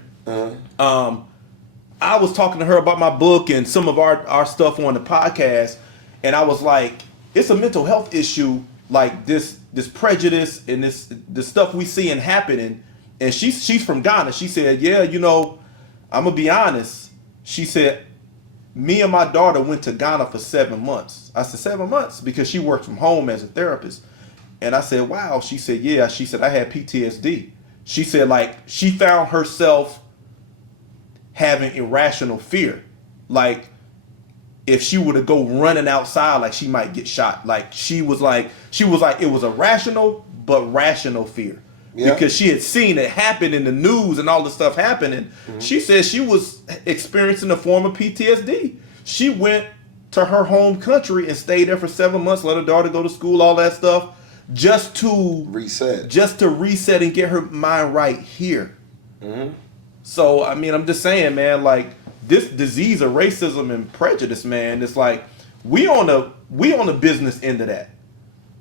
I was talking to her about my book and some of our stuff on the podcast, and I was like, it's a mental health issue, like this prejudice and this stuff we seeing happening. And she's from Ghana. She said, yeah, you know, I'm gonna be honest. She said, me and my daughter went to Ghana for 7 months. I said, 7 months? Because she worked from home as a therapist. And I said, wow. She said, yeah. She said, I had PTSD. She said, like, she found herself having irrational fear. Like, if she were to go running outside, like, she might get shot. Like, she was like, it was a rational but rational fear. Yeah. Because she had seen it happen in the news and all this stuff happening. She said she was experiencing a form of PTSD. She went to her home country and stayed there for 7 months, let her daughter go to school, all that stuff, just to reset and get her mind right here. So, I mean, I'm just saying, man, like, this disease of racism and prejudice, man, it's like we on the business end of that.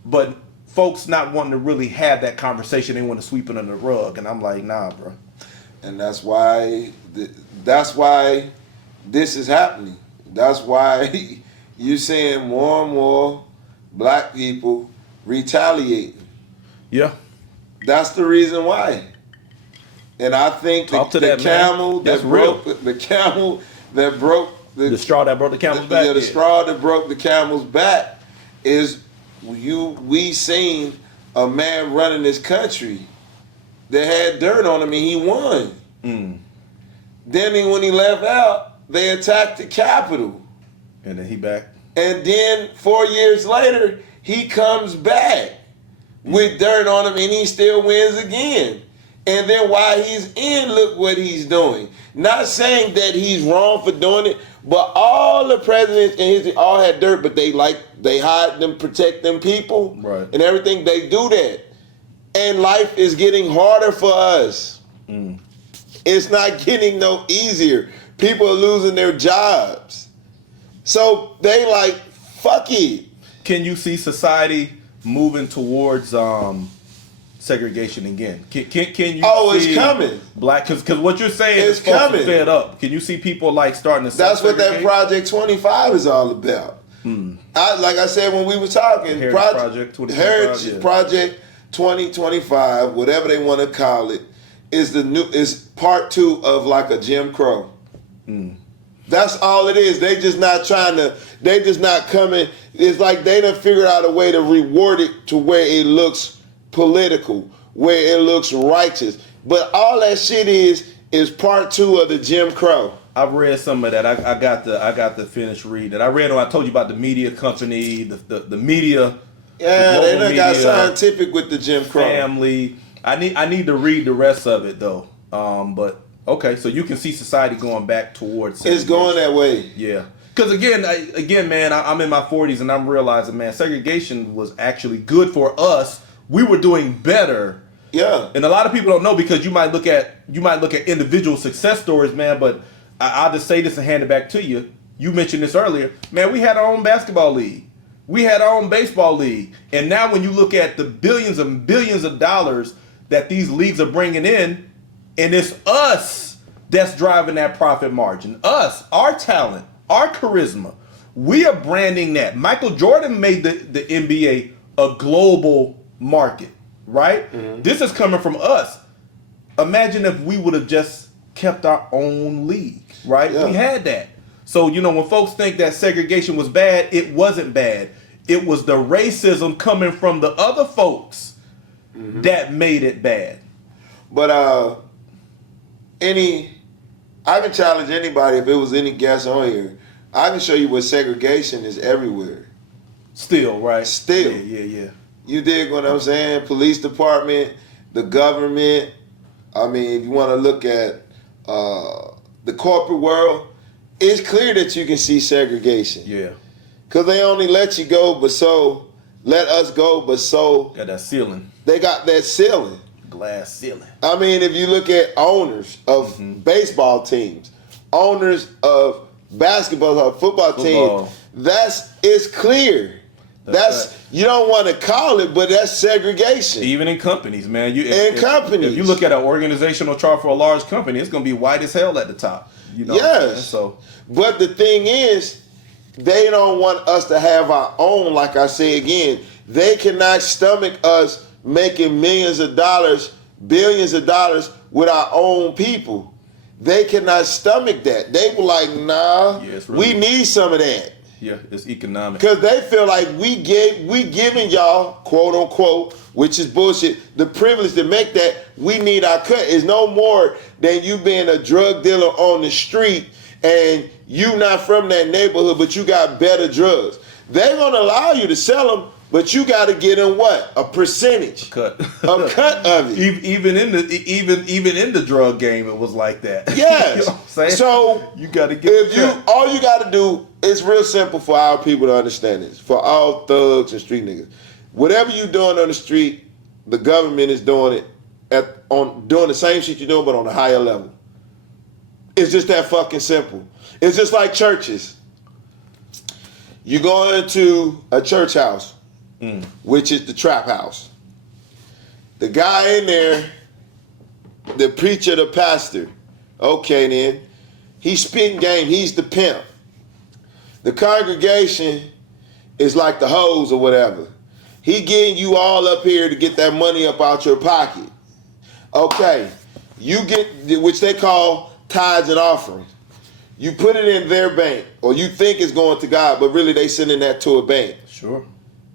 But folks not wanting to really have that conversation, they want to sweep it under the rug, and I'm like, nah, bro. And that's why this is happening. That's why you're seeing more and more black people retaliating. Yeah. That's the reason why. And I think the camel that broke the straw that broke the camel's back. Yeah, the straw that broke the camel's back is we seen a man running this country that had dirt on him and he won. Then when he left out, they attacked the Capitol. And then he back. And then 4 years later, he comes back with dirt on him and he still wins again. And then while he's in, look what he's doing. Not saying that he's wrong for doing it, but all the presidents in history all had dirt, but they hide them, protect them people, right, and everything. They do that. And life is getting harder for us. It's not getting no easier. People are losing their jobs. So they like, fuck it. Can you see society moving towards segregation again? Can you see it's coming. Black, because what you're saying is folks are fed up. Can you see people like starting to That's what that Project 25 is all about. Like I said when we were talking, Project 25, Project 2025, whatever they want to call it, is part 2 of like a Jim Crow. That's all it is. They just not coming. It's like they done figured out a way to reward it to where it looks political, where it looks righteous. But all that shit is part 2 of the Jim Crow. I've read some of that. I got the finish reading. I read when I told you about the media company, the media. Yeah, they done got scientific with the Jim Crow family. I need to read the rest of it though. But okay, so you can see society going back towards. It's going that way. Yeah. Because again, man, I'm in my 40s and I'm realizing, man, segregation was actually good for us. We were doing better. Yeah. And a lot of people don't know because you might look at individual success stories, man. But I'll just say this and hand it back to you. You mentioned this earlier, man. We had our own basketball league. We had our own baseball league. And now when you look at the billions and billions of dollars that these leagues are bringing in, And it's us that's driving that profit margin. Us, our talent, our charisma. We are branding that. Michael Jordan made the NBA a global market, right? Mm-hmm. This is coming from us. Imagine if we would have just kept our own league, right? Yeah. We had that. So, when folks think that segregation was bad, it wasn't bad. It was the racism coming from the other folks that made it bad. But I can challenge anybody if it was any guest on here. I can show you where segregation is everywhere. Still, right? Still. Yeah. You dig what I'm saying? Police department, the government. I mean, if you want to look at the corporate world, it's clear that you can see segregation. Yeah. Because they only let you go, but so let us go, but so. Got that ceiling. They got that ceiling. Glass ceiling. I mean, if you look at owners of baseball teams, owners of basketball or football teams, it's clear. That's right. You don't want to call it, but that's segregation. Even in companies, man. Companies. If you look at an organizational chart for a large company, it's going to be white as hell at the top. Yes. So, but the thing is, they don't want us to have our own. Like I say again, they cannot stomach us making millions of dollars, billions of dollars with our own people. They cannot stomach that. They were like, nah, we need some of that. Yeah, it's economic. Because they feel like we giving y'all, quote unquote, which is bullshit, the privilege to make that. We need our cut. It's no more than you being a drug dealer on the street and you not from that neighborhood, but you got better drugs. They're going to allow you to sell them, but you got to get in what? A percentage. A cut of it. Even in the drug game, it was like that. Yes. You know what I'm saying? So you got to get all you got to do, it's real simple for our people to understand this. For all thugs and street niggas. Whatever you doing on the street, the government is doing it doing the same shit you're doing, but on a higher level. It's just that fucking simple. It's just like churches. You go into a church house, which is the trap house. The guy in there, the preacher, the pastor, okay then, he's spitting game, he's the pimp. The congregation is like the hoes or whatever. He getting you all up here to get that money up out your pocket. Okay, you get, which they call tithes and offerings. You put it in their bank, or you think it's going to God, but really they sending that to a bank. Sure.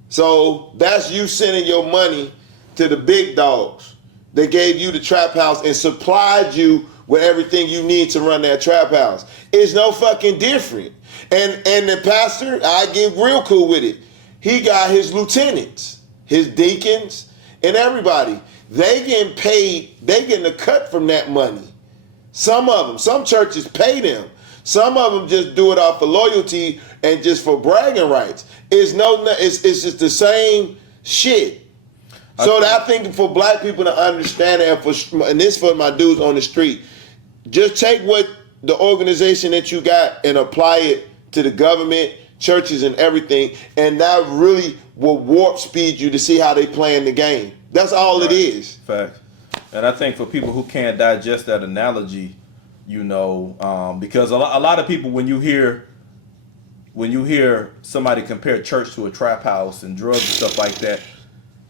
So that's you sending your money to the big dogs. They gave you the trap house and supplied you with everything you need to run that trap house. It's no fucking different. And the pastor, I get real cool with it. He got his lieutenants, his deacons, and everybody. They getting paid, they getting a cut from that money. Some of them, some churches pay them. Some of them just do it off of loyalty and just for bragging rights. It's just the same shit. So I think for black people to understand that, and this for my dudes on the street, just take what the organization that you got and apply it to the government, churches, and everything, and that really will warp speed you to see how they playing the game. That's all it is. Fact. And I think for people who can't digest that analogy, because a lot of people, when you hear somebody compare church to a trap house and drugs and stuff like that,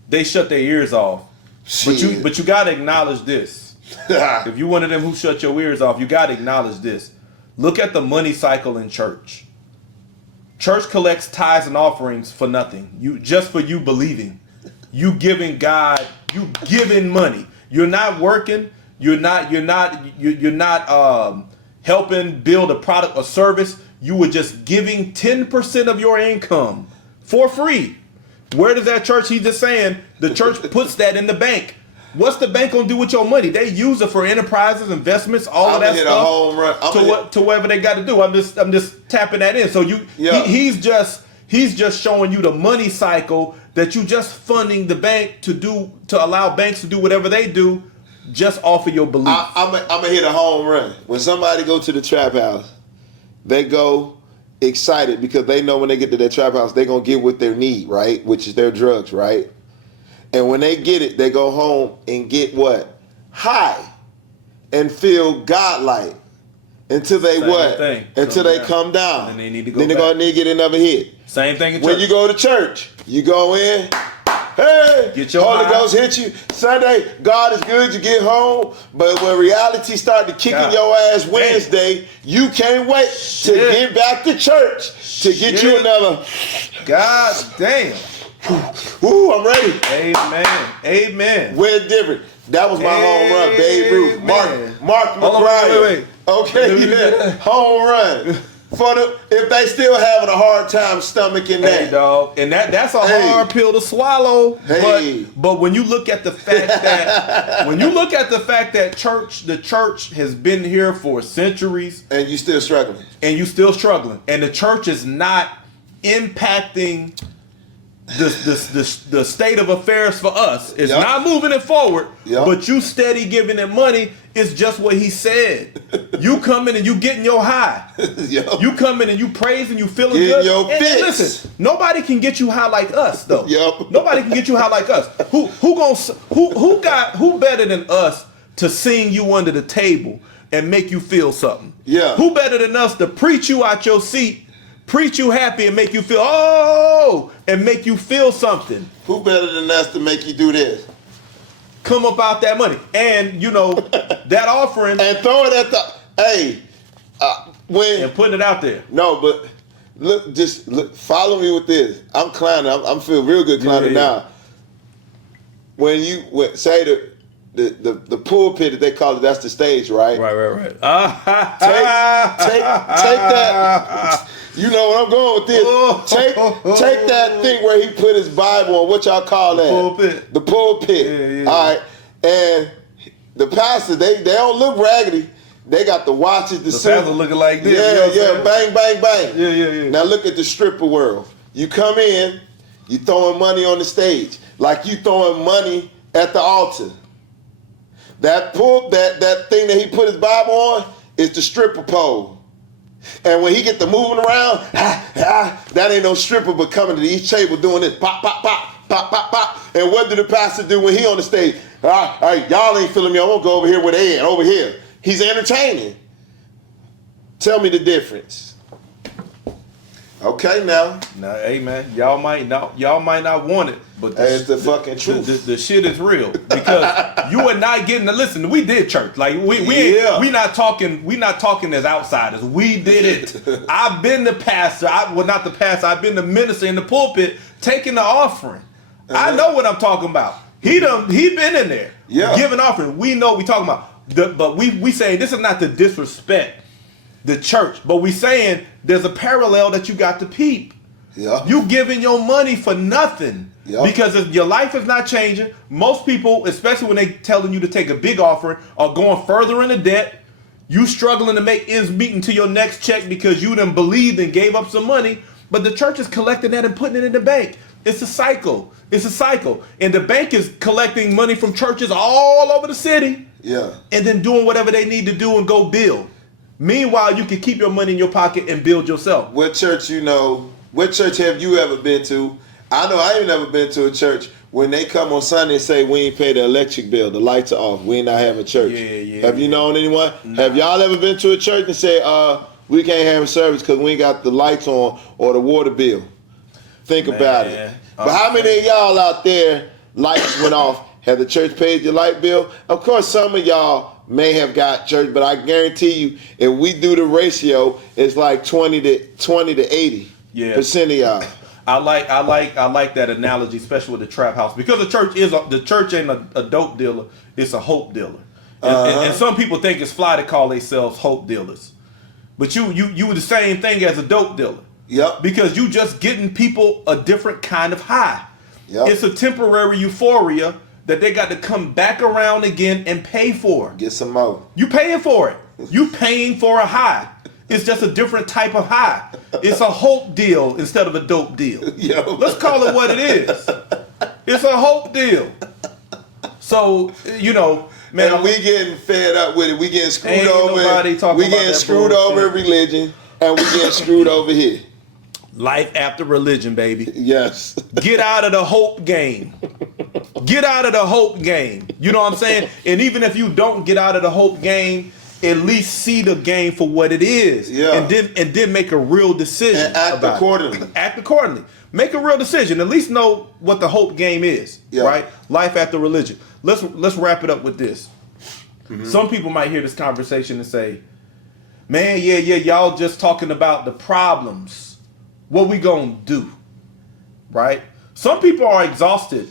they shut their ears off. But you gotta acknowledge this. If you one of them who shut your ears off, you gotta acknowledge this. Look at the money cycle in church. Church collects tithes and offerings for nothing. Just for you believing. You giving God, you giving money. You're not working. You're not helping build a product or service. You were just giving 10% of your income for free. Where does that church? He's just saying the church puts that in the bank. What's the bank gonna do with your money? They use it for enterprises, investments, all of that stuff. Home run. To whatever they got to do. I'm just tapping that in. So he's just showing you the money cycle that you just funding the bank to allow banks to do whatever they do, just off of your belief. I'm gonna hit a home run. When somebody go to the trap house, they go excited because they know when they get to their trap house, they're gonna get what they need, right? Which is their drugs, right? And when they get it, they go home and get what? High. and feel godlike until they Same what? thing. Until they come down. And then they need to go Then they're back. going to need to get another hit. Same thing in church. When you go to church, you go in, hey, Get your Holy high. Ghost hit you. Sunday, God is good, you get home. But when reality start to kick in God. your ass Wednesday, you can't wait to Shit. get back to church to get you Shit. another. God damn. Woo, I'm ready. Amen. Amen. We're different. That was my home run, Babe Ruth. Amen. Mark Hold on, McGuire. wait. Okay, yeah. Home run. For the, if they still having a hard time stomaching that. Hey, dog, and that's a Hey. hard pill to swallow. Hey. But when you look at the fact that the church has been here for centuries, And you still struggling. and you still struggling, and the church is not impacting the state of affairs for us. It's Yep. not moving it forward. Yep. But you steady giving it money. It's just what he said. You come in and you getting your high. Yup. You come in and you praising, you feeling Getting good. your And fix. listen, nobody can get you high like us, though. Yup. Nobody can get you high like us. Who better than us to sing you under the table and make you feel something? Yeah. Who better than us to preach you out your seat, preach you happy, and make you feel and make you feel something? Who better than us to make you do this? Come up out that money, and that offering And throw it at the, when, and putting it out there. no, but look, follow me with this. I'm clowning. I'm feel real good clowning Yeah. now. When you say the pulpit that they call it, that's the stage, right? Right. Take that. You know where I'm going with this. Take that thing where he put his Bible on. What y'all call that? Pulpit. The pulpit. Yeah. All right. And the pastor, they don't look raggedy. They got the watches, the suit. pastor looking like this, you know what I'm saying? Bang, bang, bang. Yeah. Now look at the stripper world. You come in, you throwing money on the stage, like you throwing money at the altar. That thing that he put his Bible on is the stripper pole. And when he get to moving around, that ain't no stripper but coming to each table doing this, pop, pop, pop, pop, pop, pop. And what do the pastor do when he on the stage? All right, y'all ain't feeling me. I'm gonna go over here with Ed, over here. He's entertaining. Tell me the difference. Okay, now. Now, hey man, y'all might not want it, but It's the fucking truth. The shit is real because you are not getting to listen. We did church, like we Yeah. we not talking as outsiders. We did it. I've been the pastor. Not the pastor. I've been the minister in the pulpit taking the offering. I know what I'm talking about. He been in there, giving offering. We know what we talking about. But we saying this is not to disrespect the church, but we saying there's a parallel that you got to peep. Yeah. You giving your money for nothing because if your life is not changing. Most people, especially when they telling you to take a big offering, are going further into debt. You struggling to make ends meet until your next check because you done believed and gave up some money. But the church is collecting that and putting it in the bank. It's a cycle. And the bank is collecting money from churches all over the city. Yeah. And then doing whatever they need to do and go build. Meanwhile, you can keep your money in your pocket and build yourself. What church have you ever been to? I know I ain't never been to a church when they come on Sunday and say we ain't pay the electric bill, the lights are off, we ain't not having church. Have you known anyone? Nah. Have y'all ever been to a church and say, we can't have a service because we ain't got the lights on or the water bill? Think about it. But how many of y'all out there, lights went off, have the church paid your light bill? Of course, some of y'all may have got church, but I guarantee you, if we do the ratio, it's like 20 to 80% of y'all. I like that analogy, especially with the trap house, because the church ain't a dope dealer; it's a hope dealer. And some people think it's fly to call themselves hope dealers, but you the same thing as a dope dealer. Yep. Because you just getting people a different kind of high. Yep. It's a temporary euphoria that they got to come back around again and pay for. Get some more. You paying for it. You paying for a high. It's just a different type of high. It's a hope deal instead of a dope deal. Yo. Let's call it what it is. It's a hope deal. So, man. And we getting fed up with it. We getting screwed Ain't over. nobody talking We about getting that screwed bullshit. over in religion, and we getting screwed over here. Life after religion, baby. Yes. Get out of the hope game. Get out of the hope game. You know what I'm saying? And even if you don't get out of the hope game, at least see the game for what it is. Yeah. And then make a real decision. And act accordingly. Act accordingly. Make a real decision. At least know what the hope game is. Yeah. Right? Life after religion. Let's wrap it up with this. Mm-hmm. Some people might hear this conversation and say, man, yeah, y'all just talking about the problems. What we gonna do? Right? Some people are exhausted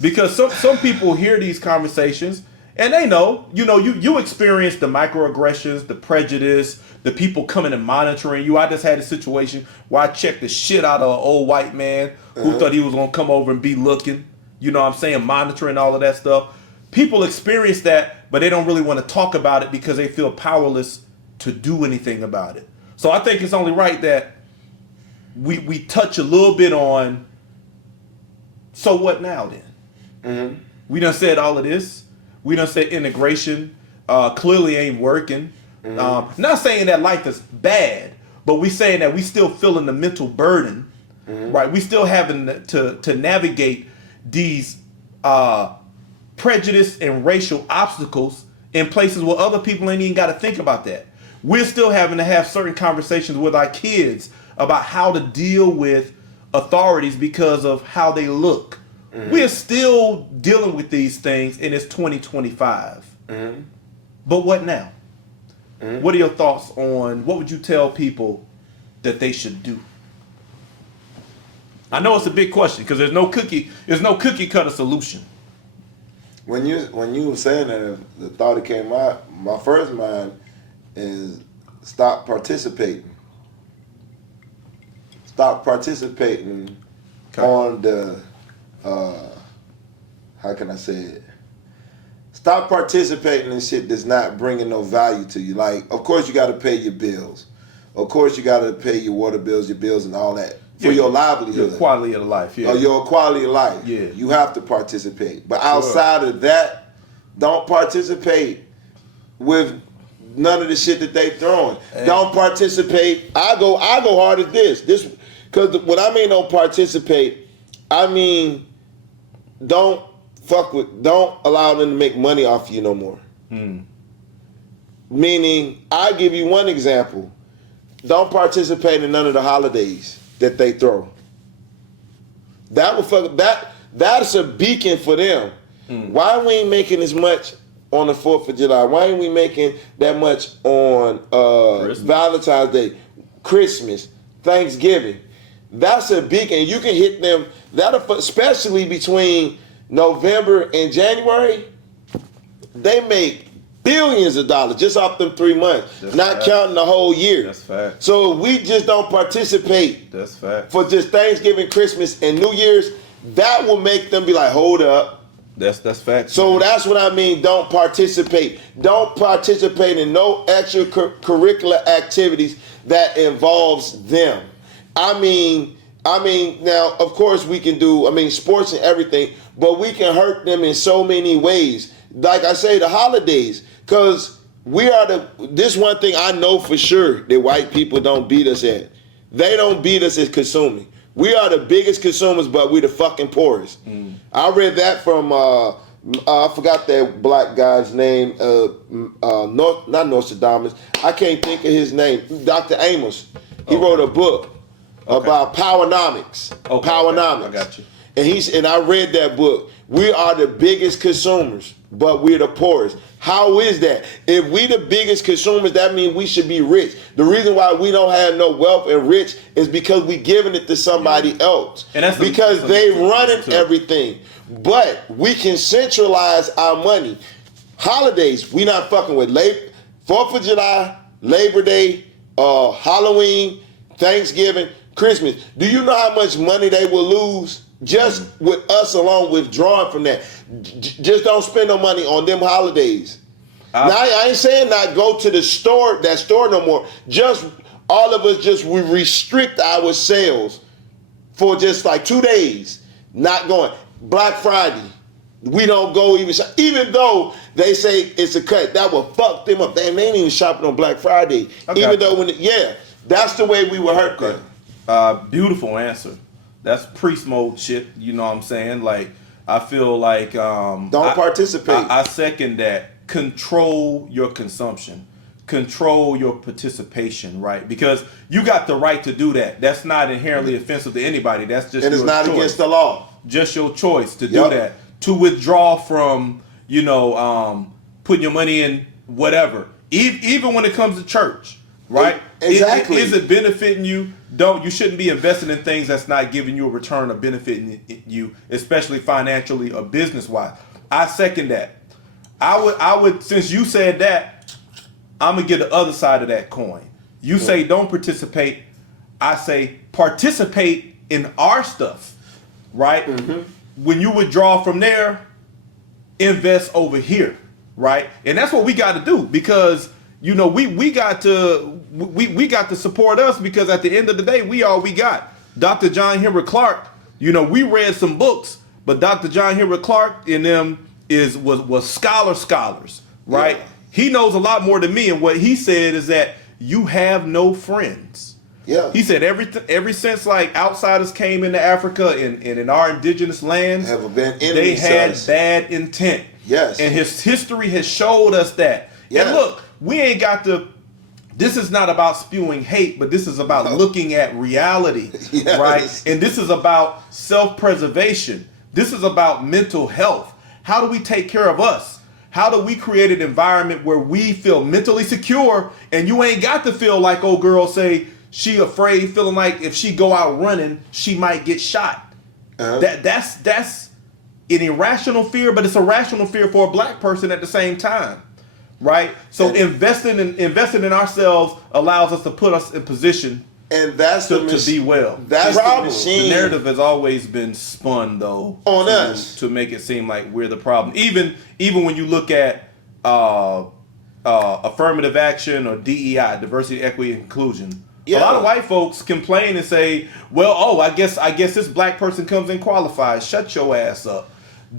because some people hear these conversations and they know, you experience the microaggressions, the prejudice, the people coming and monitoring you. I just had a situation where I checked the shit out of an old white man who thought he was gonna come over and be looking, you know what I'm saying, monitoring all of that stuff. People experience that, but they don't really want to talk about it because they feel powerless to do anything about it. So I think it's only right that we touch a little bit on, so what now then? Mm-hmm. We done said all of this. We done said integration clearly ain't working. Mm-hmm. Not saying that life is bad, but we saying that we still feeling the mental burden, right? We still having to navigate these prejudice and racial obstacles in places where other people ain't even got to think about that. We're still having to have certain conversations with our kids about how to deal with authorities because of how they look. We're still dealing with these things and it's 2025. But what now? What are your thoughts on, what would you tell people that they should do? I know it's a big question because there's no cookie cutter solution. When you were saying that, the thought that came out, my first mind is stop participating. Stop participating on the, how can I say it? Stop participating in shit that's not bringing no value to you. Like, of course you got to pay your bills. Of course you got to pay your water bills, your bills and all that. For your livelihood. Your quality of life, yeah. Or your quality of life. Yeah. You have to participate. But outside of that, don't participate with none of the shit that they throwing. Hey. Don't participate. I go hard at this. Because when I mean don't participate, I mean don't allow them to make money off you no more. Meaning, I give you one example. Don't participate in none of the holidays that they throw. That's a beacon for them. Why we ain't making as much on the 4th of July? Why ain't we making that much on Valentine's Day, Christmas, Thanksgiving? That's a beacon. You can hit them, especially between November and January, they make billions of dollars just off them 3 months, counting the whole year. That's fact. So if we just don't participate That's fact. for just Thanksgiving, Christmas, and New Year's, that will make them be like, hold up. That's fact. So that's what I mean, don't participate. Don't participate in no extracurricular activities that involves them. I mean, now, of course we can do, sports and everything, but we can hurt them in so many ways. Like I say, the holidays, because this one thing I know for sure that white people don't beat us at. They don't beat us at consuming. We are the biggest consumers, but we're the fucking poorest. I read that from, I forgot that black guy's name, not Nostradamus. I can't think of his name. Dr. Amos. He wrote a book about powernomics. Powernomics. I got you. And I read that book. We are the biggest consumers, but we're the poorest. How is that? If we the biggest consumers, that means we should be rich. The reason why we don't have no wealth and rich is because we giving it to somebody else. And that's because they running everything. But we can centralize our money. Holidays, we not fucking with 4th of July, Labor Day, Halloween, Thanksgiving, Christmas. Do you know how much money they will lose just with us alone withdrawing from that? Just don't spend no money on them holidays. Now, I ain't saying not go to that store no more. Just all of us we restrict our sales for just like 2 days. Not going. Black Friday, we don't go even though they say it's a cut. That will fuck them up. They ain't even shopping on Black Friday. Even though that's the way we will hurt them. Beautiful answer. That's priest mode shit. You know what I'm saying? Like, I feel like don't participate. I second that. Control your consumption. Control your participation, right? Because you got the right to do that. That's not inherently offensive to anybody. That's just and it's not choice. Against the law. Just your choice to do that. To withdraw from, putting your money in whatever. Even when it comes to church, right? Exactly. Is it benefiting you? You shouldn't be investing in things that's not giving you a return or benefiting you, especially financially or business wise. I second that. I would since you said that, I'm gonna get the other side of that coin. You say don't participate. I say participate in our stuff, right? When you withdraw from there, invest over here, right? And that's what we got to do because we got to support us because at the end of the day, we all we got. Dr. John Henry Clark, we read some books, but Dr. John Henry Clark in them was scholars, right? Yeah. He knows a lot more than me, and what he said is that you have no friends. Yeah. He said ever since like outsiders came into Africa and in our indigenous lands, they had bad intent. Yes. And his history has showed us that. Yes. And look, we ain't got to. This is not about spewing hate, but this is about looking at reality, yes. Right? And this is about self-preservation. This is about mental health. How do we take care of us? How do we create an environment where we feel mentally secure and you ain't got to feel like old girl say she afraid, feeling like if she go out running, she might get shot. That's an irrational fear, but it's a rational fear for a black person at the same time. Right? So investing in ourselves allows us to put us in position and that's to be well. That's the machine. The narrative has always been spun though on us to make it seem like we're the problem. Even when you look at affirmative action or DEI, diversity, equity, and inclusion. Yeah. A lot of white folks complain and say, "Well, I guess this black person comes in qualified." Shut your ass up.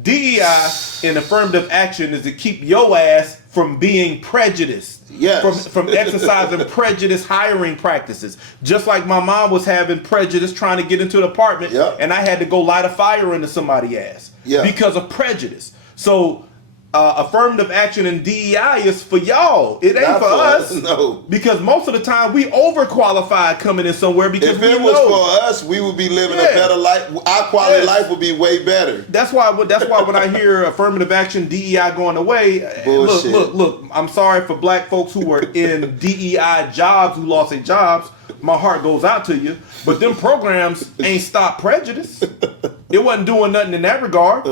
DEI in affirmative action is to keep your ass from being prejudiced. Yes. From exercising prejudice hiring practices. Just like my mom was having prejudice trying to get into an apartment, and I had to go light a fire into somebody's ass because of prejudice. So affirmative action and DEI is for y'all. It ain't for us. No. Because most of the time we overqualified coming in somewhere because if it was for us, we would be living a better life. Our quality of life would be way better. That's why when I hear affirmative action, DEI going away, look, I'm sorry for black folks who were in DEI jobs who lost their jobs. My heart goes out to you. But them programs ain't stopped prejudice. It wasn't doing nothing in that regard.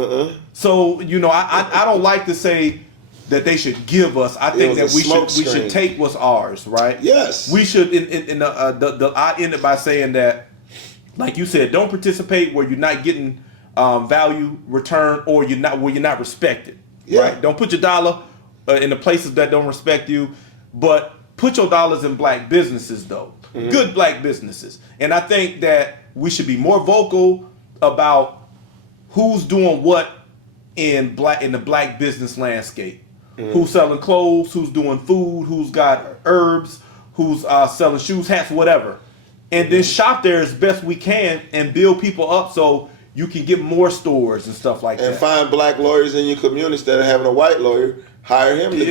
So, I don't like to say that they should give us. I think that we should take what's ours, right? Yes. We should. I ended by saying that, like you said, don't participate where you're not getting value return or you're not respected. Yeah. Right? Don't put your dollar in the places that don't respect you, but put your dollars in black businesses though. Good black businesses. And I think that we should be more vocal about who's doing what in the black business landscape. Who's selling clothes, who's doing food, who's got herbs, who's selling shoes, hats, whatever. And then shop there as best we can and build people up so you can get more stores and stuff like that. And find black lawyers in your community instead of having a white lawyer. Hire him to be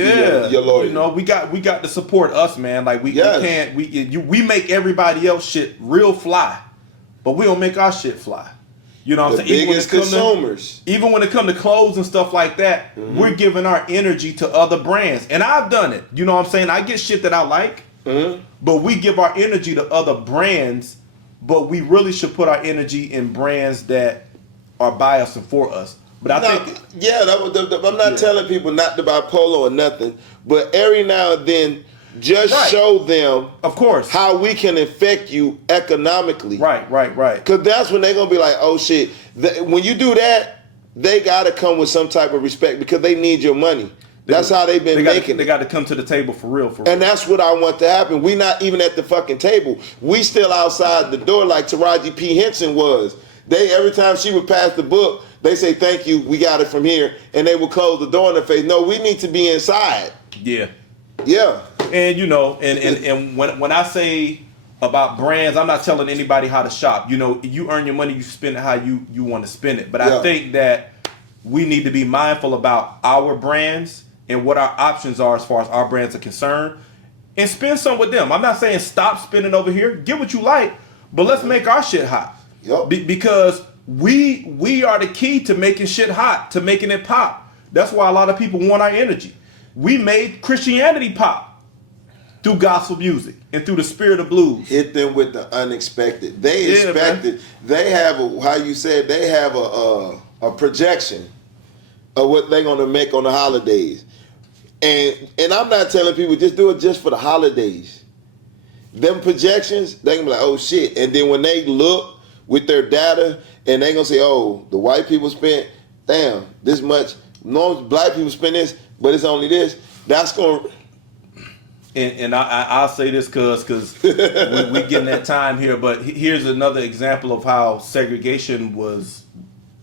your lawyer. We got to support us, man. Like we make everybody else shit real fly, but we don't make our shit fly. You know what I'm saying? Biggest consumers. Even when it comes to clothes and stuff like that, we're giving our energy to other brands. And I've done it. You know what I'm saying? I get shit that I like, but we give our energy to other brands, but we really should put our energy in brands that are by us and for us. But I think... I'm not telling people not to buy polo or nothing, but every now and then, just show them, of course, how we can affect you economically. Right. Because that's when they're going to be like, oh shit. When you do that, they got to come with some type of respect because they need your money. That's how they've been making it. They got to come to the table for real. And that's what I want to happen. We not even at the fucking table. We still outside the door like Taraji P. Henson was. Every time she would pass the book, they say, thank you, we got it from here. And they would close the door in their face. No, we need to be inside. Yeah. Yeah. And, and when I say about brands, I'm not telling anybody how to shop. You earn your money, you spend it how you want to spend it. But I think that we need to be mindful about our brands and what our options are as far as our brands are concerned, and spend some with them. I'm not saying stop spending over here. Get what you like, but let's make our shit hot. Yep. Because we are the key to making shit hot, to making it pop. That's why a lot of people want our energy. We made Christianity pop through gospel music and through the spirit of blues. Hit them with the unexpected. They expected. Man. They have they have a projection of what they're gonna make on the holidays. And I'm not telling people just do it just for the holidays. Them projections, they can be like, oh shit. And then when they look with their data and they gonna say, oh, the white people spent, damn, this much. Normal black people spend this, but it's only this. That's gonna. And I'll say this because we getting that time here, but here's another example of how segregation was,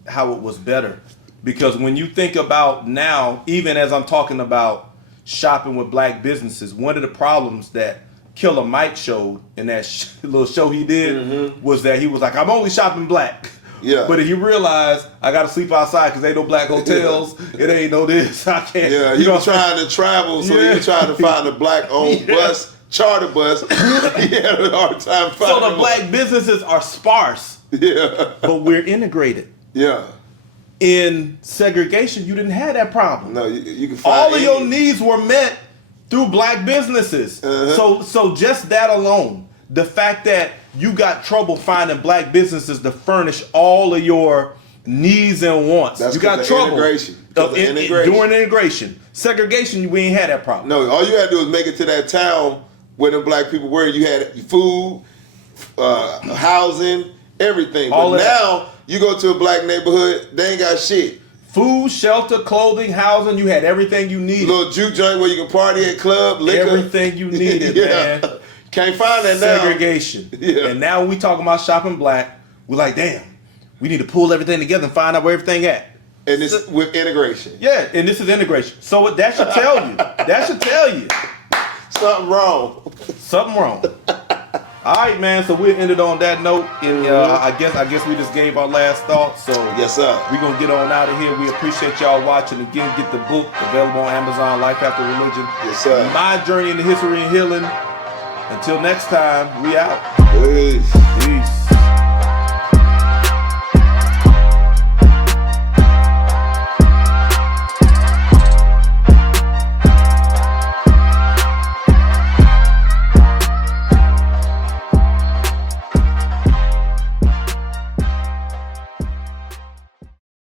how it was better. Because when you think about now, even as I'm talking about shopping with black businesses, one of the problems that Killer Mike showed in that little show he did was that he was like, I'm only shopping black. Yeah. But he realized I got to sleep outside because ain't no black hotels. It ain't no this. I can't. Yeah, he was trying to travel, so he was trying to find a black-owned bus, charter bus. He had a hard time finding. So the black businesses are sparse. Yeah. But we're integrated. Yeah. In segregation, you didn't have that problem. No, you can find all of your needs were met through black businesses. So just that alone, the fact that you got trouble finding black businesses to furnish all of your needs and wants. That's you got trouble integration. During integration. Segregation, we ain't had that problem. No, all you had to do was make it to that town where the black people were. You had food, housing, everything. All but now you go to a black neighborhood, they ain't got shit. Food, shelter, clothing, housing, you had everything you needed. Little juke joint where you can party at, club, liquor. Everything you needed, man. Can't find that now. Segregation. Yeah. And now when we talking about shopping black, we're like, damn, we need to pull everything together and find out where everything at. And this with integration. Yeah, and this is integration. So that should tell you. That should tell you. Something wrong. Something wrong. All right, man. So we'll end it on that note. And I guess we just gave our last thoughts. So yes, sir. We're gonna get on out of here. We appreciate y'all watching. Again, get the book available on Amazon, Life After Religion. Yes, sir. My Journey into History and Healing. Until next time, we out. Peace.